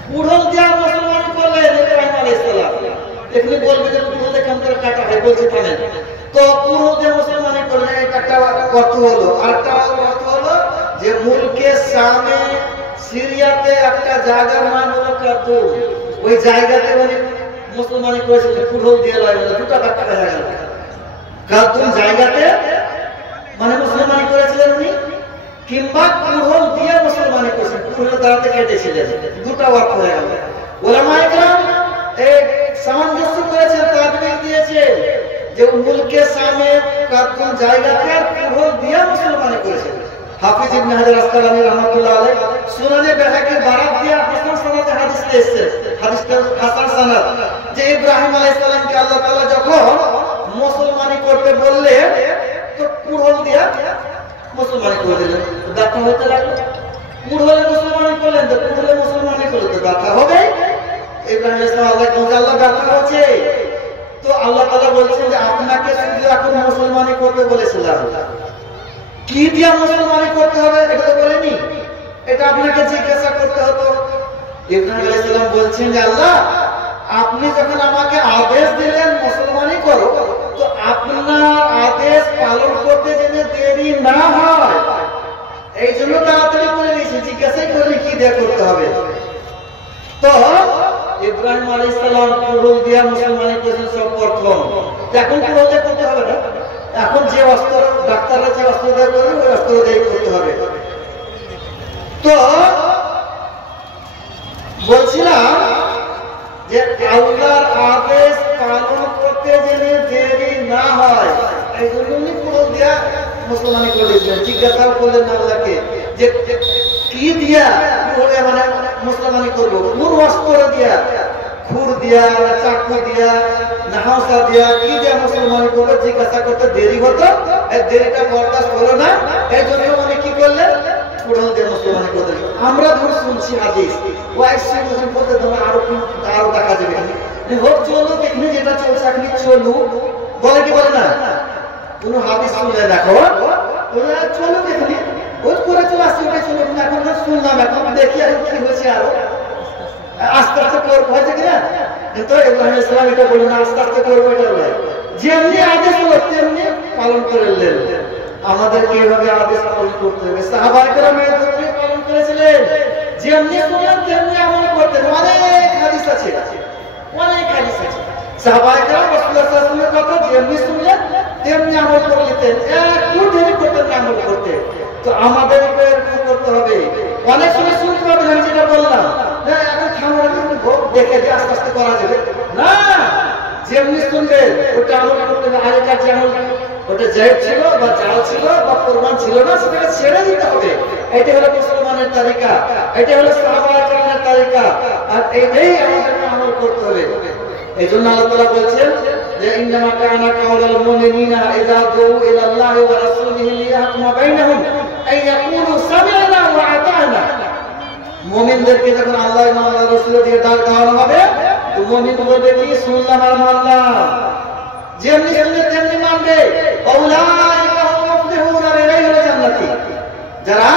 কুড়োল দেওয়া মুসলমান করলেন ইব্রাহিম আলাইহিস সালাম। এখানে বলবে যে কুড়োল দিয়ে কেমন করে কাটা হয়, বলছে থামেন। তো কুড়োল দিয়ে মুসলমানি করলেন, এটা একটা অর্থ হলো। আরেকটা অর্থ হলো যে মুলকে শামে সিরিয়াতে একটা জায়গার নাম হলো কাদুম, ওই জায়গাতে মানে মুসলমানি করেছিল, কুড়োল দিয়ে লয়, দুটো ব্যাখ্যা হয়ে গেল। কাদুম জায়গাতে মানে মুসলমানি করেছিলেন উনি, কিংবা কুড়োল দিয়ে মুসলমানি করেছেন, কুড়োলের দ্বারাতে কেটেছিলেন, দুটো অর্থ হয়ে গেল। ওলামায়ে কেরাম এই সামঞ্জস্য করেছেন, তাদবির দিয়েছে যে মুলকে শামে কাদুম জায়গাতে কুড়োল দিয়ে মুসলমানি করেছেন। হাফিজ ইবনে হাজার আসকালানী রাহমাতুল্লাহ আলাইহি সুনানে বাইহাকির বারাত দিয়া হাসান সনদে হাদিস এসেছে, হাদিসটা হাসান সনদ, যে ইব্রাহিম আলাইহিস সালামকে আল্লাহ তাআলা যখন মুসলমানি করতে বললেন তো কুড়োল দিয়া মুসলমানি করে দিলেন। ব্যথা হতে লাগলো, কুড়োলে মুসলমানি করলেন, তো কুড়োলে মুসলমানি করলে তো ব্যথা হবে। ইব্রাহিম আলাইহিস সালাম আল্লাহ ব্যথা হচ্ছে, তো আল্লাহ তাআলা বলছেন যে আপনাকে শুধু এখন মুসলমানি করতে বলেছিলাম, কি দিয়া মুসলমানি করতে হবে এটা তো বলেনি, এটা আপনাকে জিজ্ঞাসা করতে হতো। ইব্রাহিম আলাইহিস সালাম বলছেন যে আল্লাহ আপনি যখন আমাকে আদেশ দিলেন মুসলমানি করো, তো আপনার আদেশ পালন করতে যেন দেরি না হয় এই জন্য তাড়াতাড়ি করে দিয়েছি, জিজ্ঞাসাই করে কি দিয়ে করতে হবে। তো ইব্রাহিম আলাইহিস সালাম কুরুল দিয়া মুসলমানি করেছেন সব প্রথম। এখন কুরুল দিয়ে করতে হবে না, এখন যে অস্ত্র ডাক্তাররা যে অস্ত্র দিয়ে করে ওই অস্ত্র দিয়ে করতে হবে। তো বলছিলাম যে আল্লাহর আদেশ পালন করতে যেন দেরি না হয় এই জন্য উনি কুরুল দিয়া মুসলমানি করে দিয়েছেন। জিজ্ঞাসাও করলেন আল্লাহকে যে কি দিয়া কিভাবে মানে মুসলমানি করবো, কোন অস্ত্র দিয়া, খুর দিয়া না চাকু দিয়া না হাউসা দিয়া, কি দিয়া মুসলমানি করবো জিজ্ঞাসা করতে দেরি হতো। এই দেরিটা বরদাস্ত হলো না, এই জন্য উনি কি করলেন কুরুল দিয়ে মুসলমানি করলেন। আমরা ধর শুনছি হাদিস বলতে ধরো আরো দেখা যাবে হোক চলুক এখানে যেটা চলছে আপনি চলুক বলে কি বলে না, কোন হাদিস শুনলে দেখো চলুক এখানে ওই করে চলে আসছে ওটাই চলুক না, এখন শুনলাম এখন দেখি এখন কি হয়েছে আরো আস্তে আস্তে করবো হয়েছে কিনা। কিন্তু ইব্রাহিম আলাইহিস সালাম এটা বলে না আস্তে আস্তে করবো, এটা বলে যেমনি আদেশ হলো তেমনি পালন করলেন। আমাদেরকে এভাবে আদেশ পালন করতে হবে। সাহাবায়ে কেরাম এভাবে পালন করেছিলেন, যেমনি শুনলেন তেমনি আমল করতেন। অনেক হাদিস আছে, অনেক হাদিস আছে। সাহাবায়ে কেরাম রাসূলুল্লাহ সাল্লাল্লাহু আলাইহি ওয়াসাল্লামের কথা যেমনি শুনলেন তেমনি আমল করে নিতেন, একটু দেরি করতেন না আমল করতে। তো আমাদেরকে কি করতে হবে? অনেক সময় শুনতে পাবেন আমি যেটা বললাম না এখন থামার দেখে যে আস্তে আস্তে করা যাবে না, যেমনি শুনবেন ওটা আমল করতে হবে। আগেকার যে আমল ওটা জায়েজ ছিল বা জাল ছিল বা কোরবান ছিল না সেটাকে ছেড়ে দিতে হবে। এটা হলো মুসলমানের তালিকা, এটা হলো সাহাবায়ে কেরামের তালিকা, আর এইটাই আমাদেরকে আমল করতে হবে। এই জন্য আল্লাহ তাআলা বলছেন যে ইন্নামা কানা কাওলাল মুমিনিনা ইযা দুউ ইলাল্লাহি ওয়া রাসূলিহি লিয়াহকুমা বাইনাহুম আই ইয়াকুলু সামি'না ওয়া আতা'না। মুমিনদেরকে যখন আল্লাহ এবং আল্লাহর রাসূল দিয়ে ডাক দেওয়া হবে তো মুমিন বলবে কি শুনলাম আর মানলাম, যেমনি শুনলে তেমনি মানবে। আউলাইকা হুম মুফলিহুন, আর এরাই হলো জান্নাতি, যারা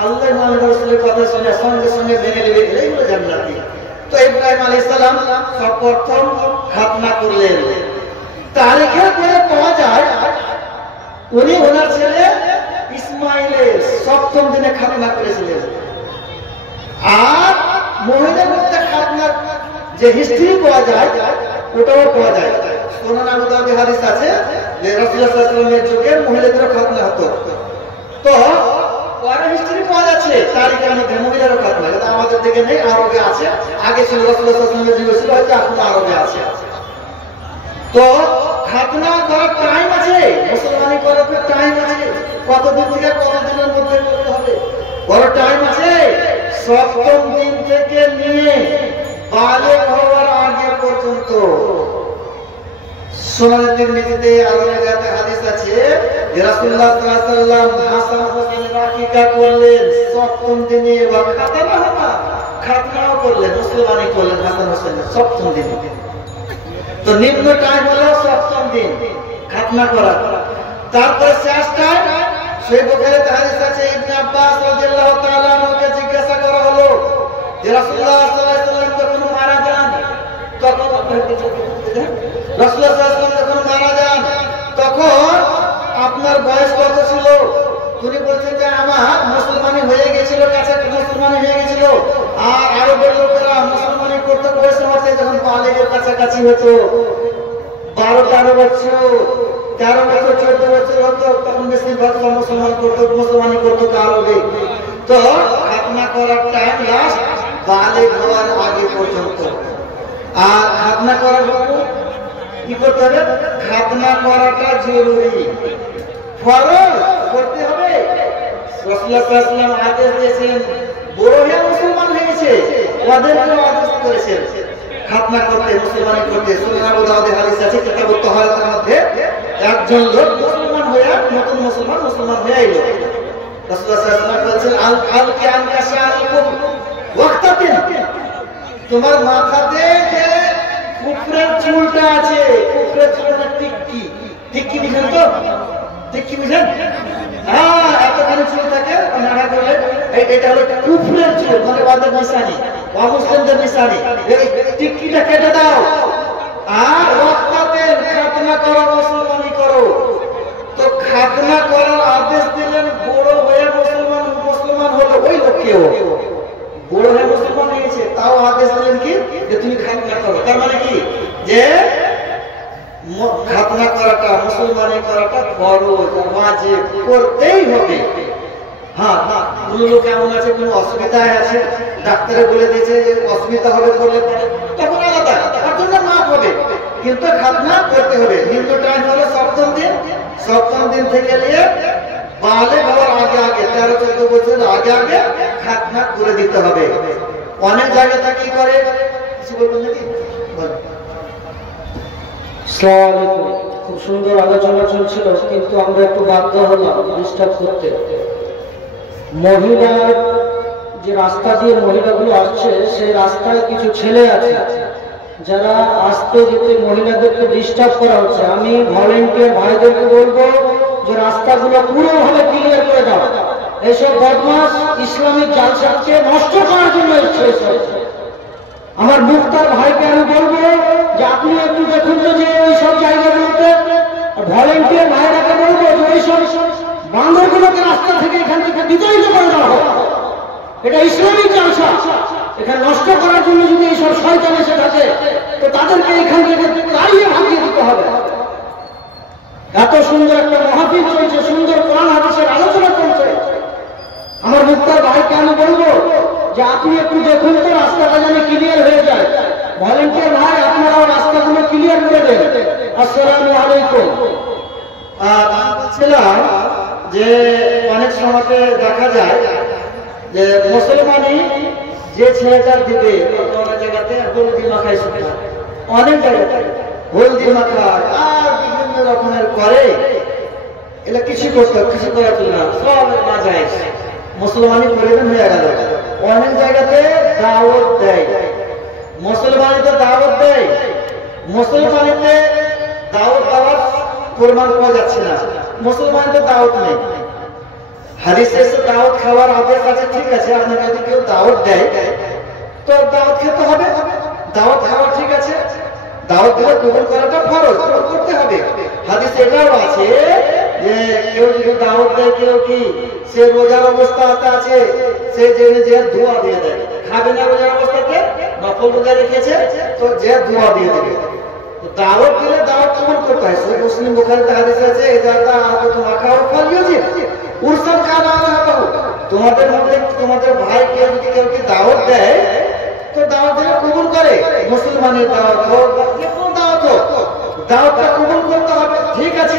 আল্লাহ এবং আল্লাহর রাসূলের কথা শুনে সঙ্গে সঙ্গে মেনে নেবে, এরাই হলো জান্নাতি। তো ইব্রাহিম আলাইহিস সালাম সর্বপ্রথম খাতনা করলেন। তারিখে করে পাওয়া যায় উনি ওনার ছেলে ইসমাইলের সপ্তম দিনে খাতনা করেছিলেন। আর মহিলার মধ্যে খাতনার যে হিস্ট্রি পাওয়া যায় ওটাও পাওয়া যায়। সুনান আবু দাউদে হাদিস আছে যে রাসূলুল্লাহ সাল্লাল্লাহু আলাইহি ওয়াসাল্লামের যুগে মহিলাদেরও খাতনা হতো। তো ওর হিস্ট্রি পাওয়া যাচ্ছে তারিখের মধ্যে মহিলারও খাতনা, কিন্তু আমাদের দিকে নেই, আরবে আছে। আগে ছিল রাসূলুল্লাহ সাল্লাল্লাহু আলাইহি ওয়াসাল্লামের যুগে ছিল, হয়তো এখন আরবে আছে। তো খাতনা করার টাইম আছে, মুসলমানি করার টাইম আছে, কতদিন থেকে কতদিনের মধ্যে করতে হবে বড় টাইম আছে। সপ্তম দিন থেকে নিয়ে বালেগ হওয়ার আগে পর্যন্ত। সুনান তিরমিজিতে আরো জায়গাতে হাদিস আছে যে রাসূলুল্লাহ সাল্লাল্লাহু আলাইহি ওয়াসাল্লাম হাসান হোসেনের আকীকা করলেন সপ্তম দিনে, বা খাতনাও করলেন, মুসলমানি করলেন হাসান হোসেনের সপ্তম দিনে। তো নিম্ন টাইম হলো সপ্তম দিন খাতনা করা। তারপর শেষ টাইম সহিহ বুখারীতে হাদিস আছে ইবনে আব্বাস রাদিয়াল্লাহু তাআলা আনহুকে জিজ্ঞাসা করা হলো যে রাসূলুল্লাহ সাল্লাল্লাহু আলাইহি ওয়াসাল্লাম যখন মারা যান তখন রাসূলুল্লাহ সাল্লাল্লাহু আলাইহি ওয়াসাল্লাম যখন মারা যান তখন আপনার বয়স কত ছিল? তিনি বলছেন যে আমার মুসলমানি হয়ে গিয়েছিল, কাছে মুসলমানি হয়ে গিয়েছিল। আর আরবের লোকেরা মুসলমানি করতে বয়স হচ্ছে যখন বালেগের কাছাকাছি হতো, 12-13 বছর, 13 বছর 14 বছর হতো, তখন বেশিরভাগ মুসলমান করতো, মুসলমানি করতো আরবে। তো খাতনা করার টাইম লাস্ট বালেগ হওয়ার আগে পর্যন্ত। আর খাতনা করার পর কি করতে হবে? খাতনা করাটা জরুরি, ফরজ করতে হবে। রাসূলুল্লাহ সাল্লাল্লাহু আলাইহি ওয়াসাল্লাম আদেশ দিয়েছেন, বড় হয়ে মুসলমান হয়েছে ওদেরকে আদেশ করেছেন খাতনা করতে, মুসলমানি করতে। সুনান আবু দাউদে হাদিস আছে কিতাবুত তাহারাতের মধ্যে একজন লোক মুসলমান হয়ে নতুন মুসলমান হয়ে আইলো। রাসূলুল্লাহ সাল্লাল্লাহু আলাইহি ওয়াসাল্লাম বলেছেন আল কি আনকা শাআকুম ওয়াক্তাতিন, তোমার মাথাতে যে কুফরের চুলটা আছে, কুফরের চুল মানে টিক্কি, টিক্কি বুঝেন তো? ঠিক কি বুঝেন? হ্যাঁ, এতখানি চুল থাকে নাড়া করলে এটা হলো কুফরের চুল, মানে ওদের নিশানি, অমুসলিমদের নিশানি। এই টিক্কিটা কেটে দাও আর রক্তাতের খাতনা করো, মুসলমানি করো। তো খাতনা করার আদেশ দিলেন, বড় হয়ে মুসলমান হলো ওই লোককেও, বড় হয়ে মুসলমান হয়েছে তাও আদেশ দিলেন কি যে তুমি খাতনা করো। তার মানে কি যে খাতনা করাটা, মুসলমানি করাটা ফরজ, ওয়াজিব, করতেই হবে। হ্যাঁ, কোন লোক এমন আছে কোন অসুবিধায় আছে, ডাক্তারে বলে দিয়েছে যে অসুবিধা হবে করলে পরে, তখন আলাদা, তার জন্য মাফ হবে, কিন্তু খাতনা করতে হবে। হিন্দু টাইম হলো সপ্তম দিন, সপ্তম দিন থেকে নিয়ে বালেগ হওয়ার আগে 13-14 বছর আগে খাতনা করে দিতে হবে। অনেক জায়গাতে কি করে, কিছু বলবেন নাকি? খুব সুন্দর আলোচনা চলছিল, কিন্তু আমরা একটু বাধ্য হলাম ডিস্টার্ব করতে। মহিলা যে রাস্তা দিয়ে মহিলাগুলো আসছে, সেই রাস্তায় কিছু ছেলে আছে যারা আসতে যেতে মহিলাদেরকে ডিস্টার্ব করা হচ্ছে। আমি ভলেন্টিয়ার ভাইদেরকে বলবো যে রাস্তাগুলো পুরোভাবে ক্লিয়ার করে দাও। এইসব বদমাস ইসলামিক জালসাকে নষ্ট করার জন্য এসেছে। আমার মুক্তার ভাইকে আমি বলবো যে আপনি একটু দেখুন যে ওই সব জায়গাগুলোতে, ভলেন্টিয়ার ভাইরাকে বলবো যে ওই সব বান্দরগুলোকে রাস্তা থেকে এখান থেকে বিতাড়িত করে দেওয়া হোক। এটা ইসলামিক জালসা, এখানে নষ্ট করার জন্য যদি এইসব শয়তান এসে থাকে তো তাদেরকে এখান থেকে তাড়িয়ে ভাগিয়ে দিতে হবে। এত সুন্দর একটা মাহফিল চলছে, সুন্দর কোরআন হাদিসের আলোচনা চলছে। আমার মুক্তার ভাইকে আমি বলবো যে আপনি একটু দেখুন তো রাস্তাটা যেন ক্লিয়ার হয়ে যায়। ভলেন্টিয়ার ভাই, আপনারাও রাস্তাগুলো ক্লিয়ার করে দেন। আসসালামু আলাইকুম। ছিলাম যে অনেক সময় দেখা যায় যে মুসলমানি যে ছেলেটা দিবে, অনেক জায়গাতে হলদি মাখায়, অনেক জায়গাতে হলদি মাখায় আর বিভিন্ন রকমের করে, এগুলো কিছু করা চলে না, সব না যায়, মুসলমানি পরিধান হয়ে গেল। অনেক জায়গাতে দাওয়াত দেয়, মুসলমানিতে দাওয়াত দেয়, মুসলমানিতে দাওয়াত দেওয়ার প্রমাণ পাওয়া যাচ্ছে না, মুসলমানিতে দাওয়াত নেই। হাদিসে এসে দাওয়াত খাওয়ার আদেশ আছে, ঠিক আছে, আপনাকে যদি কেউ দাওয়াত দেয় তো দাওয়াত খেতে হবে, দাওয়াত খাওয়া ঠিক আছে, দাওয়াত দিলে কবুল করাটা ফরজ, করতে হবে। হাদিসে এটাও আছে যে কেউ যদি দাওয়াত দেয়, কেউ কি সে রোজার অবস্থাতে আছে, সে জেনে যে দোয়া দিয়ে দেয়, খাবে না রোজার অবস্থাতে, নফল রোজা রেখেছে তো যে দোয়া দিয়ে দেবে। দাওয়াত দিলে দাওয়াত কবুল করতে হয়। সহিহ মুসলিম বুখারীতে হাদিস আছে, এজাতা আদতু মাখাও ফালিউজিব উরসান কানা আলাহু, তোমাদের মধ্যে তোমাদের ভাইকে যদি কেউ কি দাওয়াত দেয় তো দাওয়াত দিলে কবুল করে, মুসলমানের দাওয়াত হোক বা যে কোনো দাওয়াত হোক, দাওয়াতটা কবুল করতে হবে, ঠিক আছে,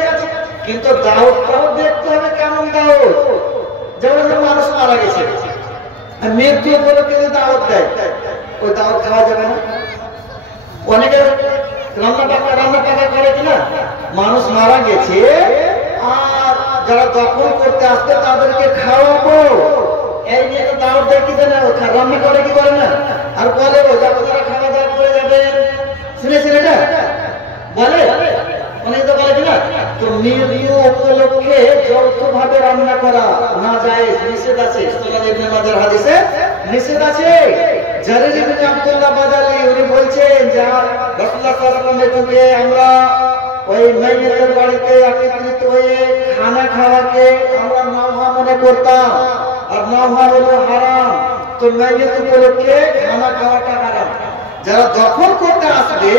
কিন্তু দাওয়াতটাও দেখতে হবে কেমন দাওয়াত। যেমন মানুষ মারা গেছে, মৃত্যু উপলক্ষে যদি দাওয়াত দেয়, ওই দাওয়াত খাওয়া যাবে না। অনেকে রান্না পাকা করে কিনা, মানুষ মারা গেছে আর যারা দখল করতে আসতে তাদেরকে খাওয়াবো, এই নিয়ে তো দাওয়াত দেয়, কি জানে রান্না করে কি করে না, আর বলে যারা খাওয়া দাওয়া করে যাবেন, শুনেছেন এটা বলে, অনেকে তো বলে কিনা। তো মৃত্যু উপলক্ষে যৌথ ভাবে রান্না করা না যায়, নিষেধ আছে, সুনান ইবনে মাজার হাদিসে নিষেধ আছে। জারির ইবনে আব্দুল্লাহ বাজালি উনি বলছেন যে রাসূলুল্লাহ সাল্লাল্লাহু আলাইহি ওয়াসাল্লামের যুগে আমরা ওই মাইয়াতের বাড়িতে একত্রিত হয়ে খানা খাওয়াকে আমরা নওহা মনে করতাম, আর নওহা হলো হারাম। তো মাইয়াত উপলক্ষে খানা খাওয়াটা হারাম। যারা দখল করতে আসবে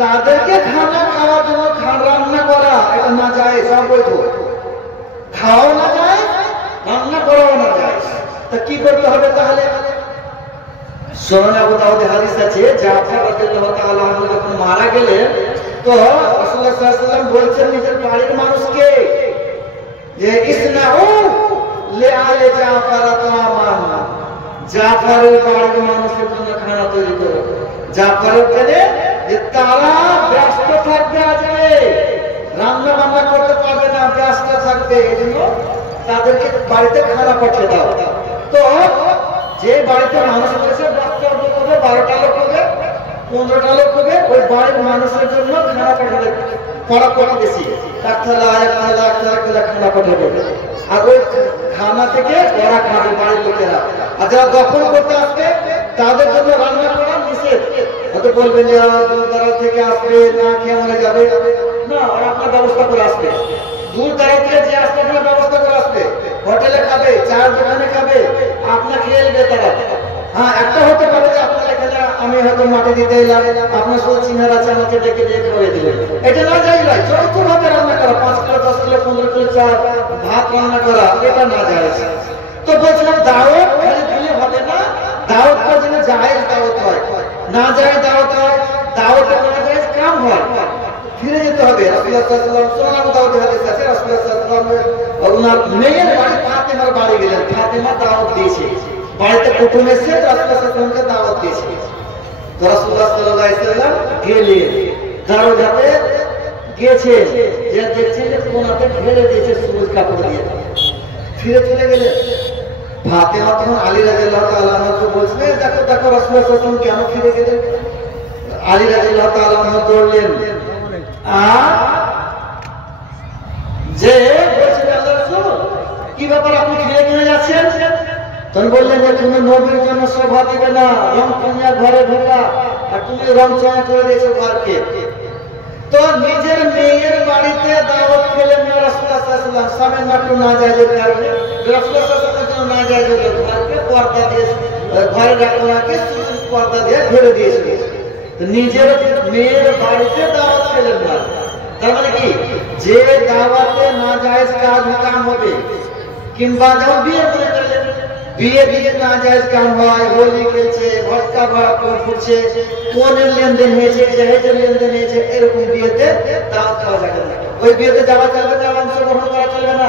তাদেরকে খানা খাওয়ার জন্য রান্না করা এটা না যায়, সব বৈধ, খাওয়াও না যায়, রান্না করাও না যায়। তা কি করতে হবে তাহলে? সুনান আবু দাউদে হাদিস আছে, জাফর রাদিয়াল্লাহু তাআলা আনহু যখন মারা গেলেন তো রাসূলুল্লাহ সাল্লাল্লাহু আলাইহি ওয়াসাল্লাম বলছেন নিজের বাড়ির মানুষকে যে ইসনাউ লিআলি জাফর তাআমান, জাফরের বাড়ির মানুষের জন্য খানা তৈরি করো। জাফরের জন্য যে তারা ব্যস্ত থাকবে, আজকে রান্না বান্না করতে পারবে না, ব্যস্ত থাকবে, এই জন্য তাদেরকে বাড়িতে খানা পাঠিয়ে দাও। তো যে বাড়িতে মানুষ হয়েছে 10টা লোক হবে, 12টা লোক হবে, 15টা লোক হবে, ওই বাড়ির মানুষের জন্য খানা পাঠিয়ে দেবে। পড়া পড়া বেশি, এক থালা খানা পাঠাবে, আর ওই খানা থেকে ওরা খাবে বাড়ির লোকেরা। আর যারা দখল করতে আসবে তাদের জন্য রান্না করা নিষেধ। হয়তো বলবেন যে দূর দারাজ থেকে আসবে, না খেয়ে মরে যাবে, না, ওরা আপনার ব্যবস্থা করে আসবে। দূর দারাজ থেকে যে আসবে আপনার ব্যবস্থা করে আসবে, হোটেলে খাবে, চায়ের দোকানে খাবে, আপনার খেয়ে নেবে তারা। হ্যাঁ, একটা হতে পারে যে আপনার এখানে আমি হয়তো মাটি দিতে এলাম, আপনার সাথে চিনার আছে, আমাকে ডেকে দিয়ে খাওয়াই দিলেন, এটা না যায় নয়। যৌথ ভাবে রান্না করা, 5 কিলো 10 কিলো 15 কিলো চাল ভাত রান্না করা, এটা না যায়। তো বলছিলাম দাওয়াত খালি দিলে হবে না, দাওয়াতটা যেন জায়েজ দাওয়াত হয়, না যায় দাওয়াত হয়, দাওয়াতে না যায় কাম হয়। ফিরে যেতে হবে। রাসূলুল্লাহ সাল্লাল্লাহু আলাইহি ওয়াসাল্লাম সুনান দাউদ হাদিস আছে, রাসূলুল্লাহ সাল্লাল্লাহু আলাইহি ওয়াসাল্লাম ওনার মেয়ের বাড়ি ফাতেমার বাড়ি গেলেন, ফাতেমা দাওয়াত দিয়েছে, বাড়িতে কুটুম এসে রাসূলুল্লাহ সাল্লাল্লাহু আলাইহি ওয়াসাল্লামকে দাওয়াত দিয়েছে। তো রাসূলুল্লাহ সাল্লাল্লাহু আলাইহি ওয়াসাল্লাম গেলেন, দারোগাতে গেছে, যে দেখছেন যে কোনাতে ঢেলে দিয়েছে সবুজ কাপড় দিয়ে, ফিরে চলে গেলেন। ফাতেমা তখন আলী রাদিয়াল্লাহু তাআলা আনহু বলছেন, দেখো দেখো রাসূলুল্লাহ সাল্লাল্লাহু আলাইহি ওয়াসাল্লাম কেন ফিরে গেলেন। আলী রাদিয়াল্লাহু তাআলা আনহু দৌড়লেন, যে বলছেন আল্লাহর রাসূল কি ব্যাপার, আপনি ফিরে কেন যাচ্ছেন? তখন বললেন যে তুমি নবীর জন্য শোভা দিবে না, রং চঙা ঘরে ঢোকা, আর তুমি রং চঙা করে দিয়েছো ঘরকে। তো নিজের মেয়ের বাড়িতে দাওয়াত খেলেন না রাসূলুল্লাহ সাল্লাল্লাহু আলাইহি ওয়াসাল্লাম, সামনে মাত্র না যায়জের কারণে রাসূলুল্লাহ সাল্লাল্লাহু আলাইহি ওয়াসাল্লাম না যায়জের ঘরকে পর্দা দিয়ে, ঘরে রাখাকে পর্দা দিয়ে ঘিরে দিয়েছিল। তো নিজের মেয়ের বাড়িতে দাওয়াত খেলেন না, তার মানে কি, যে দাওয়াতে না জায়েজ কাজ কাম হবে, কিংবা যেমন বিয়ে করে ফেললেন, বিয়ে দিয়ে না জায়েজ কাম হয়, হোলি খেলছে, ভটকা ফুটছে, কোনের লেনদেন হয়েছে, জাহেজের লেনদেন হয়েছে, এরকম বিয়েতে দাওয়াত খাওয়া যাবে না, ওই বিয়েতে যাওয়া চলবে না, অংশগ্রহণ করা চলবে না।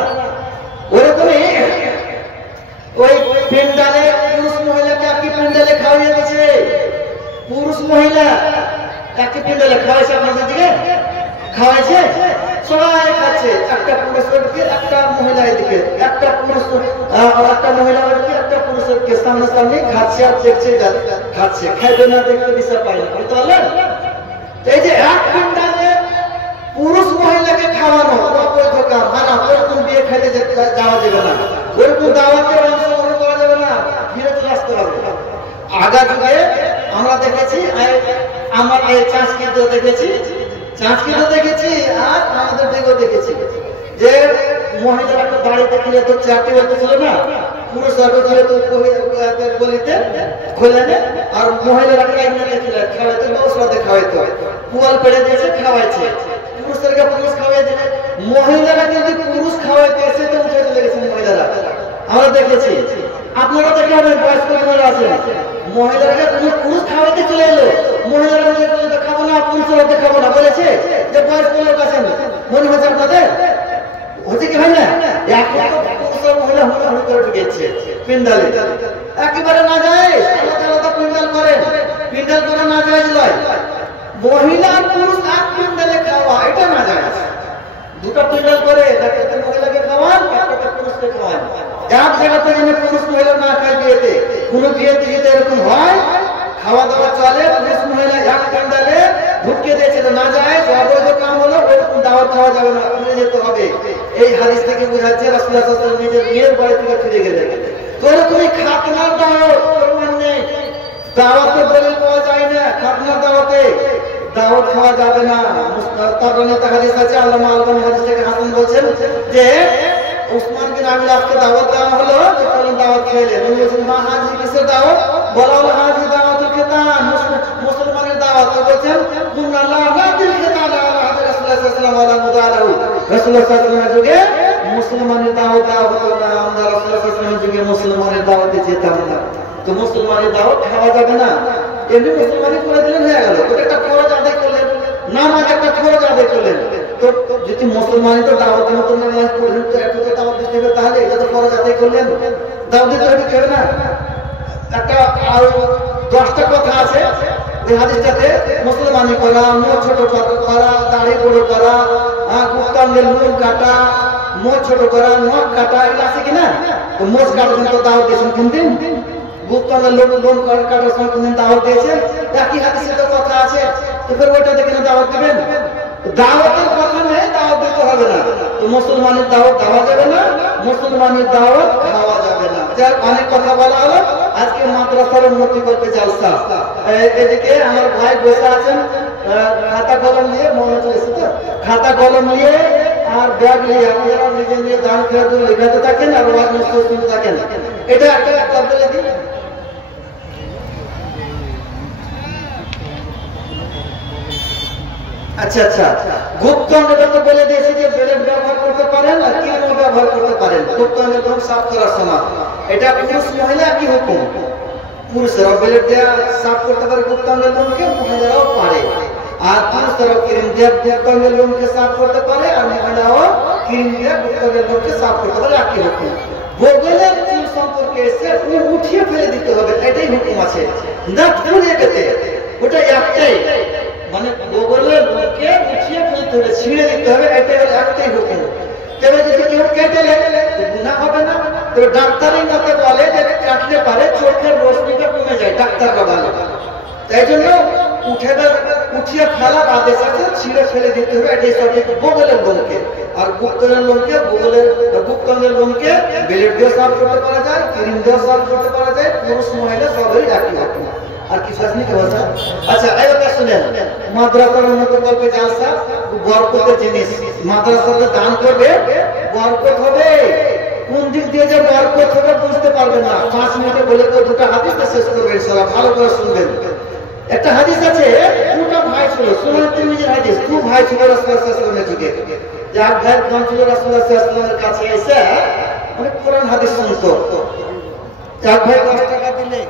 ওরকমই ওই পেন্ডালে পুরুষ মহিলাকে একই পেন্ডালে খাওয়াইয়ে দিচ্ছে, পুরুষ মহিলা একই পেন্ডালে খাওয়াইছে, আপনাদের দিকে খাওয়াইছে, সবাই খাচ্ছে, একটা পুরুষকে একটা মহিলা এদিকে, একটা পুরুষ একটা মহিলা এদিকে, একটা পুরুষকে সামনে সামনে খাচ্ছে, আর দেখছে খাচ্ছে, খাইবে না দেখতে দিশা পায় না, বুঝতে পারলেন? এই যে এক পেন্ডালে পুরুষ মহিলাকে খাওয়ানো অবৈধ কাম, হারাম, ওরকম বিয়ে খাইতে যাওয়া যাবে না, ওরকম দাওয়াতে অংশগ্রহণ করা যাবে না, ফিরে চলে আসতে হবে। আগা যুগে আমরা দেখেছি, আমার এই চাঁচকিতেও দেখেছি, আর আমাদের দিকেও দেখেছি, যে মহিলারা বাড়িতে খেলে তো চারটি বাচ্চা ছিল না, পুরুষরা ছিল তো গলিতে খোলেনে, আর মহিলারা খাওয়াইতো, বউসরাতে খাওয়াইতো, কুয়াল পেড়ে দিয়েছে, খাওয়াইছে, পুরুষদেরকে পুরুষ খাওয়াই দিলে, মহিলারা যদি পুরুষ খাওয়াইতে এসে তো উঠে চলে গেছেন মহিলারা, আমরা দেখেছি। আপনারা দেখে হবেন, বয়স্ক যারা আছেন, মহিলারা পুরুষ খাওয়াইতে চলে এলো, মহিলারা খাবো না, পুরুষেরা দেখাবো না বলেছে, যে বয়স্ক লোক আছেন, মনে হচ্ছে আপনাদের হচ্ছে কি হয় না, মহিলা হুড় করে ঢুকেছে পিন্ডালে, একেবারে না যায়, আলাদা আলাদা পিন্ডাল করেন, পিন্ডাল করে না যায়, মহিলা আর পুরুষ এক পিন্ডালে খাওয়া, এটা না যায়। দুটো পিন্ডাল করে একটা মহিলাকে খাওয়ান, একটা পুরুষকে খাওয়ান, এক জায়গাতে যেন পুরুষ মহিলা না খায় বিয়েতে, কোনো বিয়েতে যদি এরকম হয়, খাওয়া দাওয়া চলে, পুরুষ মহিলা এক পিন্ডালে ঢুকিয়ে দিয়েছে, না যায়, অবৈধ কাম হলো, ওইরকম দাওয়াত খাওয়া যাবে না, ফিরে যেতে হবে। এই হাদিস থেকে বোঝাচ্ছে রাসূলুল্লাহ সাল্লাল্লাহু আলাইহি ওয়াসাল্লাম নিজের মেয়ের বাড়ি থেকে ফিরে গেলেন। তো এরকমই খাতনার দাওয়াত প্রমাণ নেই, দাওয়াতে দলিল পাওয়া যায় না, খাতনার দাওয়াতে দাওয়াত খাওয়া যাবে না। তারপরে হাদিস আছে, আল্লামা আলবানী হাদিস থেকে হাসান বলছেন যে উসমান বিন আফফানকে দাওয়াত দেওয়া হলো, যে চলুন দাওয়াত খেলেন, উনি বলছেন মা হাজি কিসের দাওয়াত, বলা হলো হাজি দাওয়াতুল খিতান, মুসলমানের দাওয়াত। তো বলছেন কুননা লা নাদিল খিতান আলা হাজি রাসূলুল্লাহ সাল্লাল্লাহু আলাইহি ওয়া সাল্লাম, রাসূলুল্লাহ সাল্লাল্লাহু আলাইহি ওয়াসাল্লামের যুগে মুসলমানের দাওয়াত দেওয়া হতো না, আমরা রাসূলুল্লাহ সাল্লাল্লাহু আলাইহি ওয়াসাল্লামের যুগে মুসলমানের দাওয়াতে যেতাম না। তো মুসলমানের দাওয়াত খাওয়া যাবে না, এমনি মুসলমানই করে দিলেন, হয়ে গেল, ওটা একটা ফরজ আদায় করলেন, নামাজ একটা ফরজ আদায় করলেন। তো যদি মুসলমানই তো দাওয়াতের মতো নামাজ পড়লেন, তো একটু তো দাওয়াত দিতে হবে, তাহলে এটা তো ফরজ আদায় করলেন, দাওয়াত দিতে হবে না। একটা আর 10টা কথা আছে এই হাদিসটাতে, মুসলমানি করা, মুখ ছোট করা, দাড়ি বড় করা, কুত্তাঙ্গের মুখ কাটা, মুখ ছোট করা, নখ কাটা, এগুলো আছে কিনা? তো মোজ কাটার তো দাওয়াত দিয়েছেন কোনদিন? গুপ্তাঙ্গের লোন কাটার সময় কোনদিন দাওয়াত দিয়েছেন? একই হাদিসে তো কথা আছে, তো ফের ওইটা দেখে দাওয়াত দিবেন? দাওয়াতের কথা হবে না। তো মুসলমানের দাওয়াত দেওয়া যাবে না, মুসলমানের দাওয়াত খাওয়া যাবে না। যার অনেক কথা বলা হলো। আজকে মাদ্রাসার উন্নতি করতে জালসা। এদিকে আমার ভাই বসে আছেন খাতা কলম নিয়ে, মনে চলেছে তো, খাতা কলম নিয়ে আর ব্যাগ নিয়ে আপনারা নিজে নিয়ে দান খেয়ে লেখাতে থাকেন আর ওয়াজ নষ্ট শুনতে থাকেন। এটা একটা বলে দিন। আচ্ছা আচ্ছা, গুপ্ত অঙ্গটা তো বলে দিয়েছি যে ব্লেড ব্যবহার করতে পারেন আর কিলম ব্যবহার করতে পারেন গুপ্ত অঙ্গের লোম সাফ করার সময়। এটা পুরুষ মহিলা কি হুকুম? পুরুষেরা ব্লেড দিয়ে সাফ করতে পারে গুপ্ত অঙ্গের লোমকে, মহিলারাও পারে। আর পুরুষেরা ক্রিম দিয়ে গুপ্ত অঙ্গের লোমকে সাফ করতে পারে আর মহিলাও ক্রিম দিয়ে গুপ্ত অঙ্গের লোমকে সাফ করতে পারে। একই হুকুম। বগলের চুল সম্পর্কে এসে উঠিয়ে ফেলে দিতে হবে, এটাই হুকুম আছে। না ফুলিয়ে পেতে, ওটা একটাই, মানে বগলের লোমকে উঠিয়ে ফেলতে হবে, ছিঁড়ে দিতে হবে, এটাই হলো একটাই হুকুম। তবে যদি কেউ কেটে নেয় তো গুনাহ হবে না। তো ডাক্তারের মতে বলে যে কাটলে পারে চোখের রশ্মিটা কমে যায়, ডাক্তাররা বলে। তাই জন্য উঠিয়ে ফেলার আদেশ আছে, ছিঁড়ে ফেলে দিতে হবে, এটাই সঠিক। বগলের লোমকে আর গুপ্তনের লোমকে, গুপ্তনের লোমকে ব্লেড দিয়ে সাফ করতে পারা যায়, ক্রিম দিয়ে সাফ করতে পারা যায়। পুরুষ মহিলা সবাই একই হুকুম। আর কি শাসনি কে বলছে? আচ্ছা এবার শুনেন, মাদ্রাসার উন্নত করবে জালসা, বরকতের জিনিস। মাদ্রাসাতে দান করবে, বরকত হবে। কোন দিক দিয়ে যে বরকত হবে বুঝতে পারবেন না। 5 মিনিটে বলে তো দুটো হাদিস শেষ করবেন ইনশাআল্লাহ, ভালো করে শুনবেন। একটা হাদিস আছে, দুটো ভাই ছিল, সুনান তিরমিজির হাদিস। দু ভাই ছিল রাসূলুল্লাহ সাল্লাল্লাহু আলাইহি ওয়াসাল্লামের যুগে। যার ভাই কোন ছিল রাসূলুল্লাহ সাল্লাল্লাহু আলাইহি ওয়াসাল্লামের কাছে এসে মানে কোরআন হাদিস শুনতো। এক ভাই 10 টাকা দিলে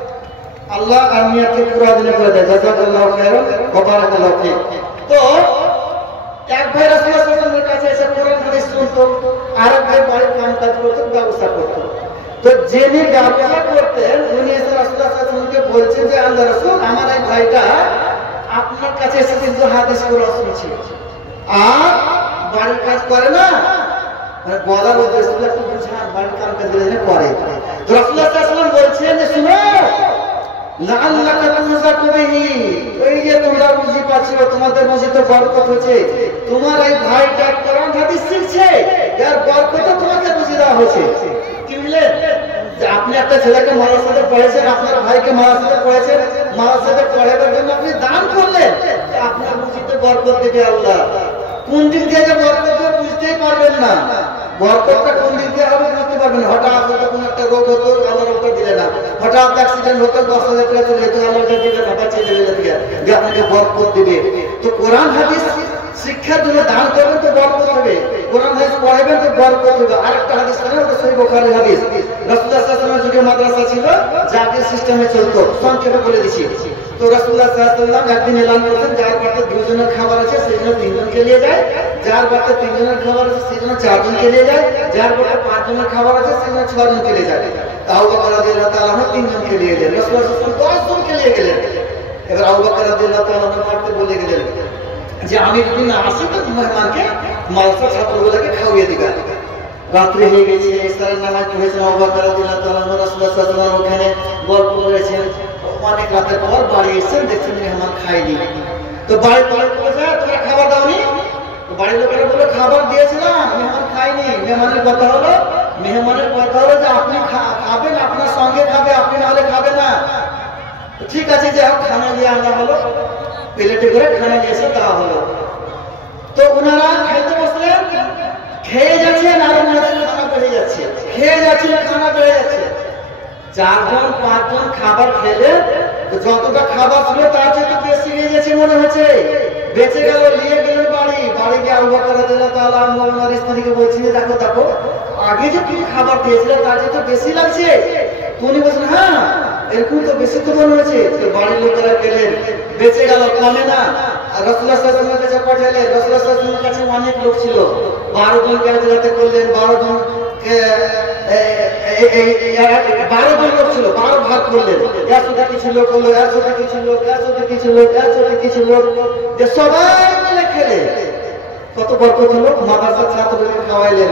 আল্লাহ আমিয়াকে পুরা দিনে করে দেয়, জাযাকাল্লাহু খাইরান ওয়া বারাকাল্লাহু ফিক। তো এক ভাই রাসূলুল্লাহ সাল্লাল্লাহু আলাইহি ওয়াসাল্লামের কাছে এসে কোরআন হাদিস শুনতো, আর এক ভাই বাড়ির কাম কাজ করতে ব্যবস্থা করতো। তো যিনি ব্যবসা করতেন উনি এসে রাসূলুল্লাহ সাল্লাল্লাহু আলাইহি ওয়াসাল্লামকে বলছেন যে আল্লাহর রাসূল, আমার এই ভাইটা আপনার কাছে এসে কিন্তু হাদিস কোরআন শুনছে আর বাড়ির কাজ করে না, মানে বলার উদ্দেশ্য একটু বুঝান, বাড়ির কাম কাজ করে। তো রাসূলুল্লাহ সাল্লাল্লাহু আলাইহি ওয়াসাল্লাম বলছেন যে শুনো, লাআল্লাকা তুযাকু বিহি, ওই যে তোমরা বুঝি পাচ্ছো তোমাদের মসজিদে বরকত হচ্ছে, তোমার এই ভাইটা কোরআন হাদিস শিখছে, এর বরকত তোমাকে বুঝিয়ে দেওয়া হয়েছে। কি বুঝলেন? যে আপনি একটা ছেলেকে মাদ্রাসাতে পড়েছেন, আপনার ভাইকে মাদ্রাসাতে পড়েছেন, মাদ্রাসাতে পড়াবার জন্য আপনি দান করলেন, আপনার মসজিদে বরকত দেবে আল্লাহ। কোন দিক দিয়ে যে বরকত দেবে বুঝতেই পারবেন না। বরকতটা কোন দিক দিয়ে হবে বুঝতে পারবেন না। হঠাৎ কোনো একটা রোগ হতো, আল্লাহ রোগটা দিলে না। হঠাৎ অ্যাক্সিডেন্ট হতো, 10,000 টাকা চলে যেত, আল্লাহটা দিবে না, বাঁচিয়ে দেবে যে আপনাকে বরকত দিবে। তো কোরআন হাদিস শিক্ষার জন্য দান করবেন তো বরকত হবে, কোরআন হাদিস পড়াবেন তো বরকত হবে। আরেকটা হাদিস আছে, ওটা সহিহ বুখারীর হাদিস। রাসূলুল্লাহ সাল্লাল্লাহু আলাইহি ওয়াসাল্লামের যুগে মাদ্রাসা ছিল, জাতির সিস্টেমে চলতো। সংক্ষেপে বলে দিচ্ছি। তো রাসূলুল্লাহ সাল্লাল্লাহু আলাইহি ওয়াসাল্লাম একদিন এলান করেছেন, যার বাড়িতে 2 জনের খাবার আছে সেই জন্য 3 জনকে নিয়ে যায়, যার বাড়িতে 3 জনের খাবার আছে সেই জন্য 4 জনকে নিয়ে যায়, যার বাড়িতে 5 জনের খাবার আছে সেই জন্য 6 জনকে নিয়ে যায়। আবু বকর রাদিয়াল্লাহু তাআলা 3 জনকে নিয়ে গেলেন, রাসূলুল্লাহ সাল্লাল্লাহু আলাইহি ওয়াসাল্লাম 10 জনকে নিয়ে গেলেন। এবার আবু বকর রাদিয়াল্লাহু তাআলা মারতে বলে গেলেন যে আমি যদি না আসি তো মেহমানকে মাদ্রাসা ছাত্রগুলোকে খাওয়িয়ে দিবা। রাত্রি হয়ে গেছে, ইশরার নামাজ পড়েছেন আবু বকর রাদিয়াল্লাহু তাআলা, রাসূলুল্লাহ সাল্লাল্লাহু আলাইহি ওয়াসাল্লাম ওখানে গল্প করেছেন। অনেক রাতের পর বাড়ি এসেছেন, দেখছেন মেহমান খায়নি। তো বাড়ির পরে বলেছে তোমরা খাবার দাওনি? তো বাড়ির লোকেরা বলে খাবার দিয়েছিলাম, মেহমান খায়নি। মেহমানের কথা হলো যে আপনি খাবেন, আপনার সঙ্গে খাবে, আপনি নাহলে খাবে না। ঠিক আছে, যে হোক খানা নিয়ে আনা হলো, প্লেটে করে খানা নিয়ে এসে দেওয়া হলো। তো ওনারা খাইতে বসলেন, খেয়ে যাচ্ছেন আর ওনাদের খানা বেড়ে যাচ্ছে, খেয়ে যাচ্ছেন খানা বেড়ে যাচ্ছে। 4 জন 5 জন খাবার খেলে যতটা খাবার ছিল তার চেয়ে বেশি নিয়ে গেছে মনে হচ্ছে, বেঁচে গেল, নিয়ে গেলেন বাড়ি। বাড়ি গিয়ে আবু বকর রাদিয়াল্লাহু তাআলা ওনার স্ত্রীকে বলছেন দেখো আগে যে তুমি খাবার দিয়েছিলে তার চেয়ে তো বেশি লাগছে। উনি বলছেন হ্যাঁ এরকম তো বেশি তো মনে হয়েছে। তো বাড়ির লোকেরা গেলেন, বেঁচে গেল, কমে না। আর রাসূলুল্লাহ সাল্লাল্লাহু আলাইহি ওয়াসাল্লামের কাছে পাঠালেন। রাসূলুল্লাহ সাল্লাল্লাহু আলাইহি ওয়াসাল্লামের কাছে অনেক লোক ছিল, 12 জনকে একসাথে করলেন। 12 জন লোক ছিল, 12 ভাগ করলেন। 100টা কিছু লোক হলো, 100টা কিছু লোক, 100টা কিছু লোক, 100টা কিছু লোক, যে সবাই মিলে খেলে কত বরকত হলো। মাদ্রাসার ছাত্রদের খাওয়াইলেন,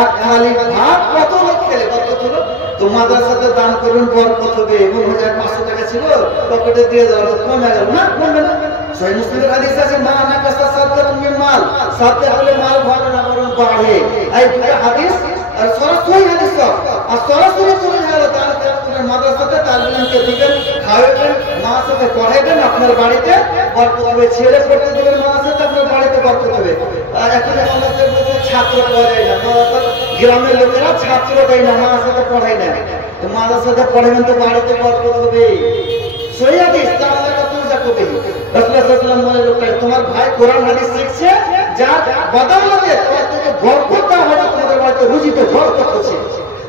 এক থালি ভাত কত লোক খেলে বরকত হলো। তো মাদ্রাসাতে দান করবেন বরকত হবে। 1500 টাকা ছিল, পকেটে দিয়ে দেওয়া হলো, কমে গেল না? কমবে না। সহিহ মুসলিমের হাদিস আছে, মা নাকাসা সাদকাতুন মিন মাল, সাদকা হলে মাল ভাবে না, বরং বাড়ে। এই দুটো হাদিস আর সরাসরি হাদিস আর সরাসরি চলে গেল আপনার মাদ্রাসাতে তালিমকে দিবেন, খাওয়াবেন, মার সাথে পড়াবেন, আপনার বাড়িতে বরকত হবে। ছেলে পড়তে দিবেন মার সাথে, আপনার বাড়িতে বরকত হবে। এখন আমাদের মধ্যে ছাত্র পাওয়া যায় না, গ্রামের লোকেরা ছাত্র দেয় না, মার সাথে পড়ায় না। তো মার সাথে পড়াবেন তো বাড়িতে বরকত হবে। সহি হাদিস তাহলে কত যাবে। রাসূলুল্লাহ সাল্লাল্লাহু আলাইহি ওয়াসাল্লাম বলে লোকটা তোমার ভাই কোরআন হাদিস শিখছে, যা বদৌলতে তোমার থেকে বরকত হবে, তোমাদের বাড়িতে রুজিতে বরকত হচ্ছে।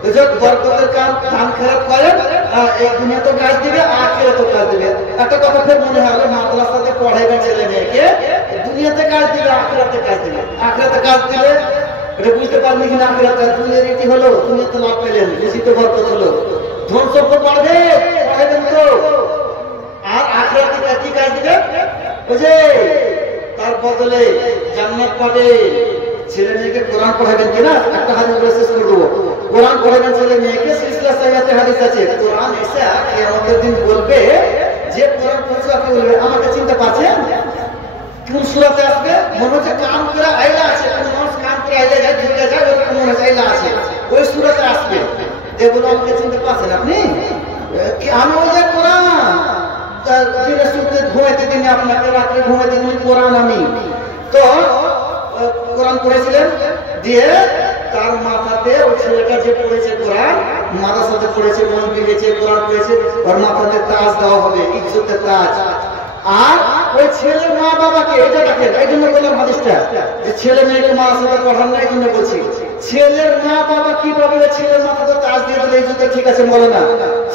তো যত বরকতের কাম দান খেরাত করেন, এই দুনিয়াতে কাজ দিবে, আখিরাতে কাজ দিবে। একটা কথা ফের মনে হবে, মাদ্রাসাতে পড়াইবেন ছেলে মেয়েকে, দুনিয়াতে কাজ দিবে, আখিরাতে কাজ দিবে। আখিরাতে কাজ দিবে এটা বুঝতে পারলি কিনা? আখিরাতে দুনিয়ার রীতি হলো, দুনিয়াতে লাভ পেলেন, রুজিতে বরকত হলো, ধন সম্পদ বাড়বে, পড়াইবেন তো। আর আখিরাতে কি কাজ দিবে? ওই যে তার বদলে জান্নাত পাবে। ছেলে মেয়েকে কোরআন পড়াবেন কিনা? একটা হাদিস বলে শেষ করে দেবো। কোরআন পড়াবেন ছেলে মেয়েকে, সিলসিলা সহিহাতে হাদিস আছে। কোরআন এসে কিয়ামতের দিন বলবে, যে কোরআন পড়ছে আপনি বলবে আমাকে চিনতে পারছেন? কোন সূরাতে আসবে? মনে হচ্ছে কাম করে আইলা আছে, কোন মানুষ কাম করে আইলা যায়, ঢুকে যায়, ওরকম মনে হচ্ছে আইলা আছে, ওই সূরাতে আসবে। দেখুন আমাকে চিনতে পারছেন আপনি? আমি ওই যে কোরআন দিনে শুতে ঘুমাইতে দিনে, আপনাকে রাত্রে ঘুমাইতে দিনে কোরআন আমি। তো কোরআন পড়েছিলেন, দিয়ে তার মাথাতে ওই ছেলেটা যে পড়েছে কোরআন, মাদ্রাসাতে পড়েছে, মৌলবি হয়েছে, কোরআন পড়েছে, ওর মাথাতে তাজ দেওয়া হবে, ইজ্জতের তাজ। আর ওই ছেলের মা বাবাকে, এটা দেখেন, এই জন্য বললাম হাদিসটা যে ছেলে মেয়েকে মাদ্রাসাতে পড়ান না, এই জন্য বলছি। ছেলের মা বাবা কিভাবে ছেলের মাথাতে তাজ দিয়ে দিলে ইজ্জতে ঠিক আছে বলে না।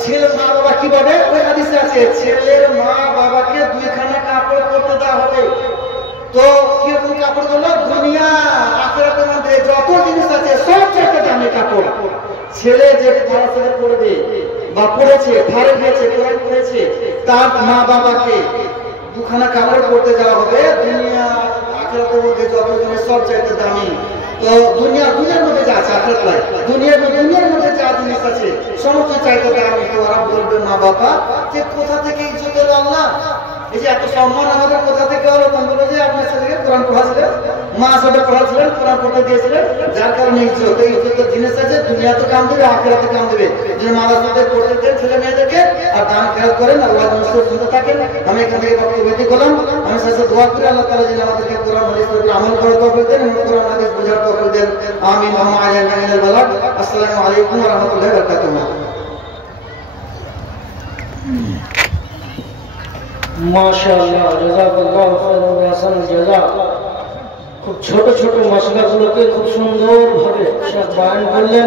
ছেলের মা বাবা কিভাবে? ওই হাদিসে আছে, ছেলের মা বাবাকে দুইখানা কাপড় পরতে দেওয়া হবে। তো কিরকম কাপড় গুলো? দুনিয়া আখিরাতের মধ্যে যত জিনিস আছে সব চাইতে দামি কাপড়। ছেলে যে মাদ্রাসাতে পড়বে বা পড়েছে, ফারে গিয়েছে, কোরআন পড়েছে, তার মা বাবাকে দুখানা কাপড় পরতে যাওয়া হবে। দুনিয়া আখিরাতের মধ্যে যত জিনিস সব চাইতে দামি। তো দুনিয়ার মধ্যে যা আছে, আখিরাত নাই, দুনিয়ার মধ্যে যা জিনিস আছে সমস্ত চাইতে দামি। তো ওরা বলবে মা বাবা যে কোথা থেকে ইজ্জত হলো আল্লাহ, এই যে এত সম্মান আমাদের কোথা থেকে হলো? তখন বলবো যে আপনার ছেলেকে কোরআন পড়াছিলেন, মা সাথে পড়াছিলেন, কোরআন পড়তে দিয়েছিলেন, যার কারণে ইজ্জত। এই ইজ্জতের জিনিস আছে, দুনিয়াতে কাম দেবে, আখিরাতে কাম দেবে। যে মাদ্রাসাতে পড়তে দেন ছেলে মেয়েদেরকে, আর দান খেয়াল করেন, আল্লাহ মানুষের শুনতে থাকেন। আমি এখান থেকে বক্তব্য করলাম। আমি শেষে দোয়া করি আল্লাহ তাআলা যেন আমাদেরকে কোরআন হাদিসের উপর আমল করার তৌফিক দেন এবং কোরআন হাদিস বোঝার তৌফিক দেন। আমিন। আসসালামু আলাইকুম ওয়া রাহমাতুল্লাহি ওয়া বারাকাতুহু। মাশাআল্লাহ, জাযাকাল্লাহু খাইরান ওয়া আহসানাল জাযা। খুব ছোট ছোট মশলাগুলোকে খুব সুন্দরভাবে বয়ান করলেন।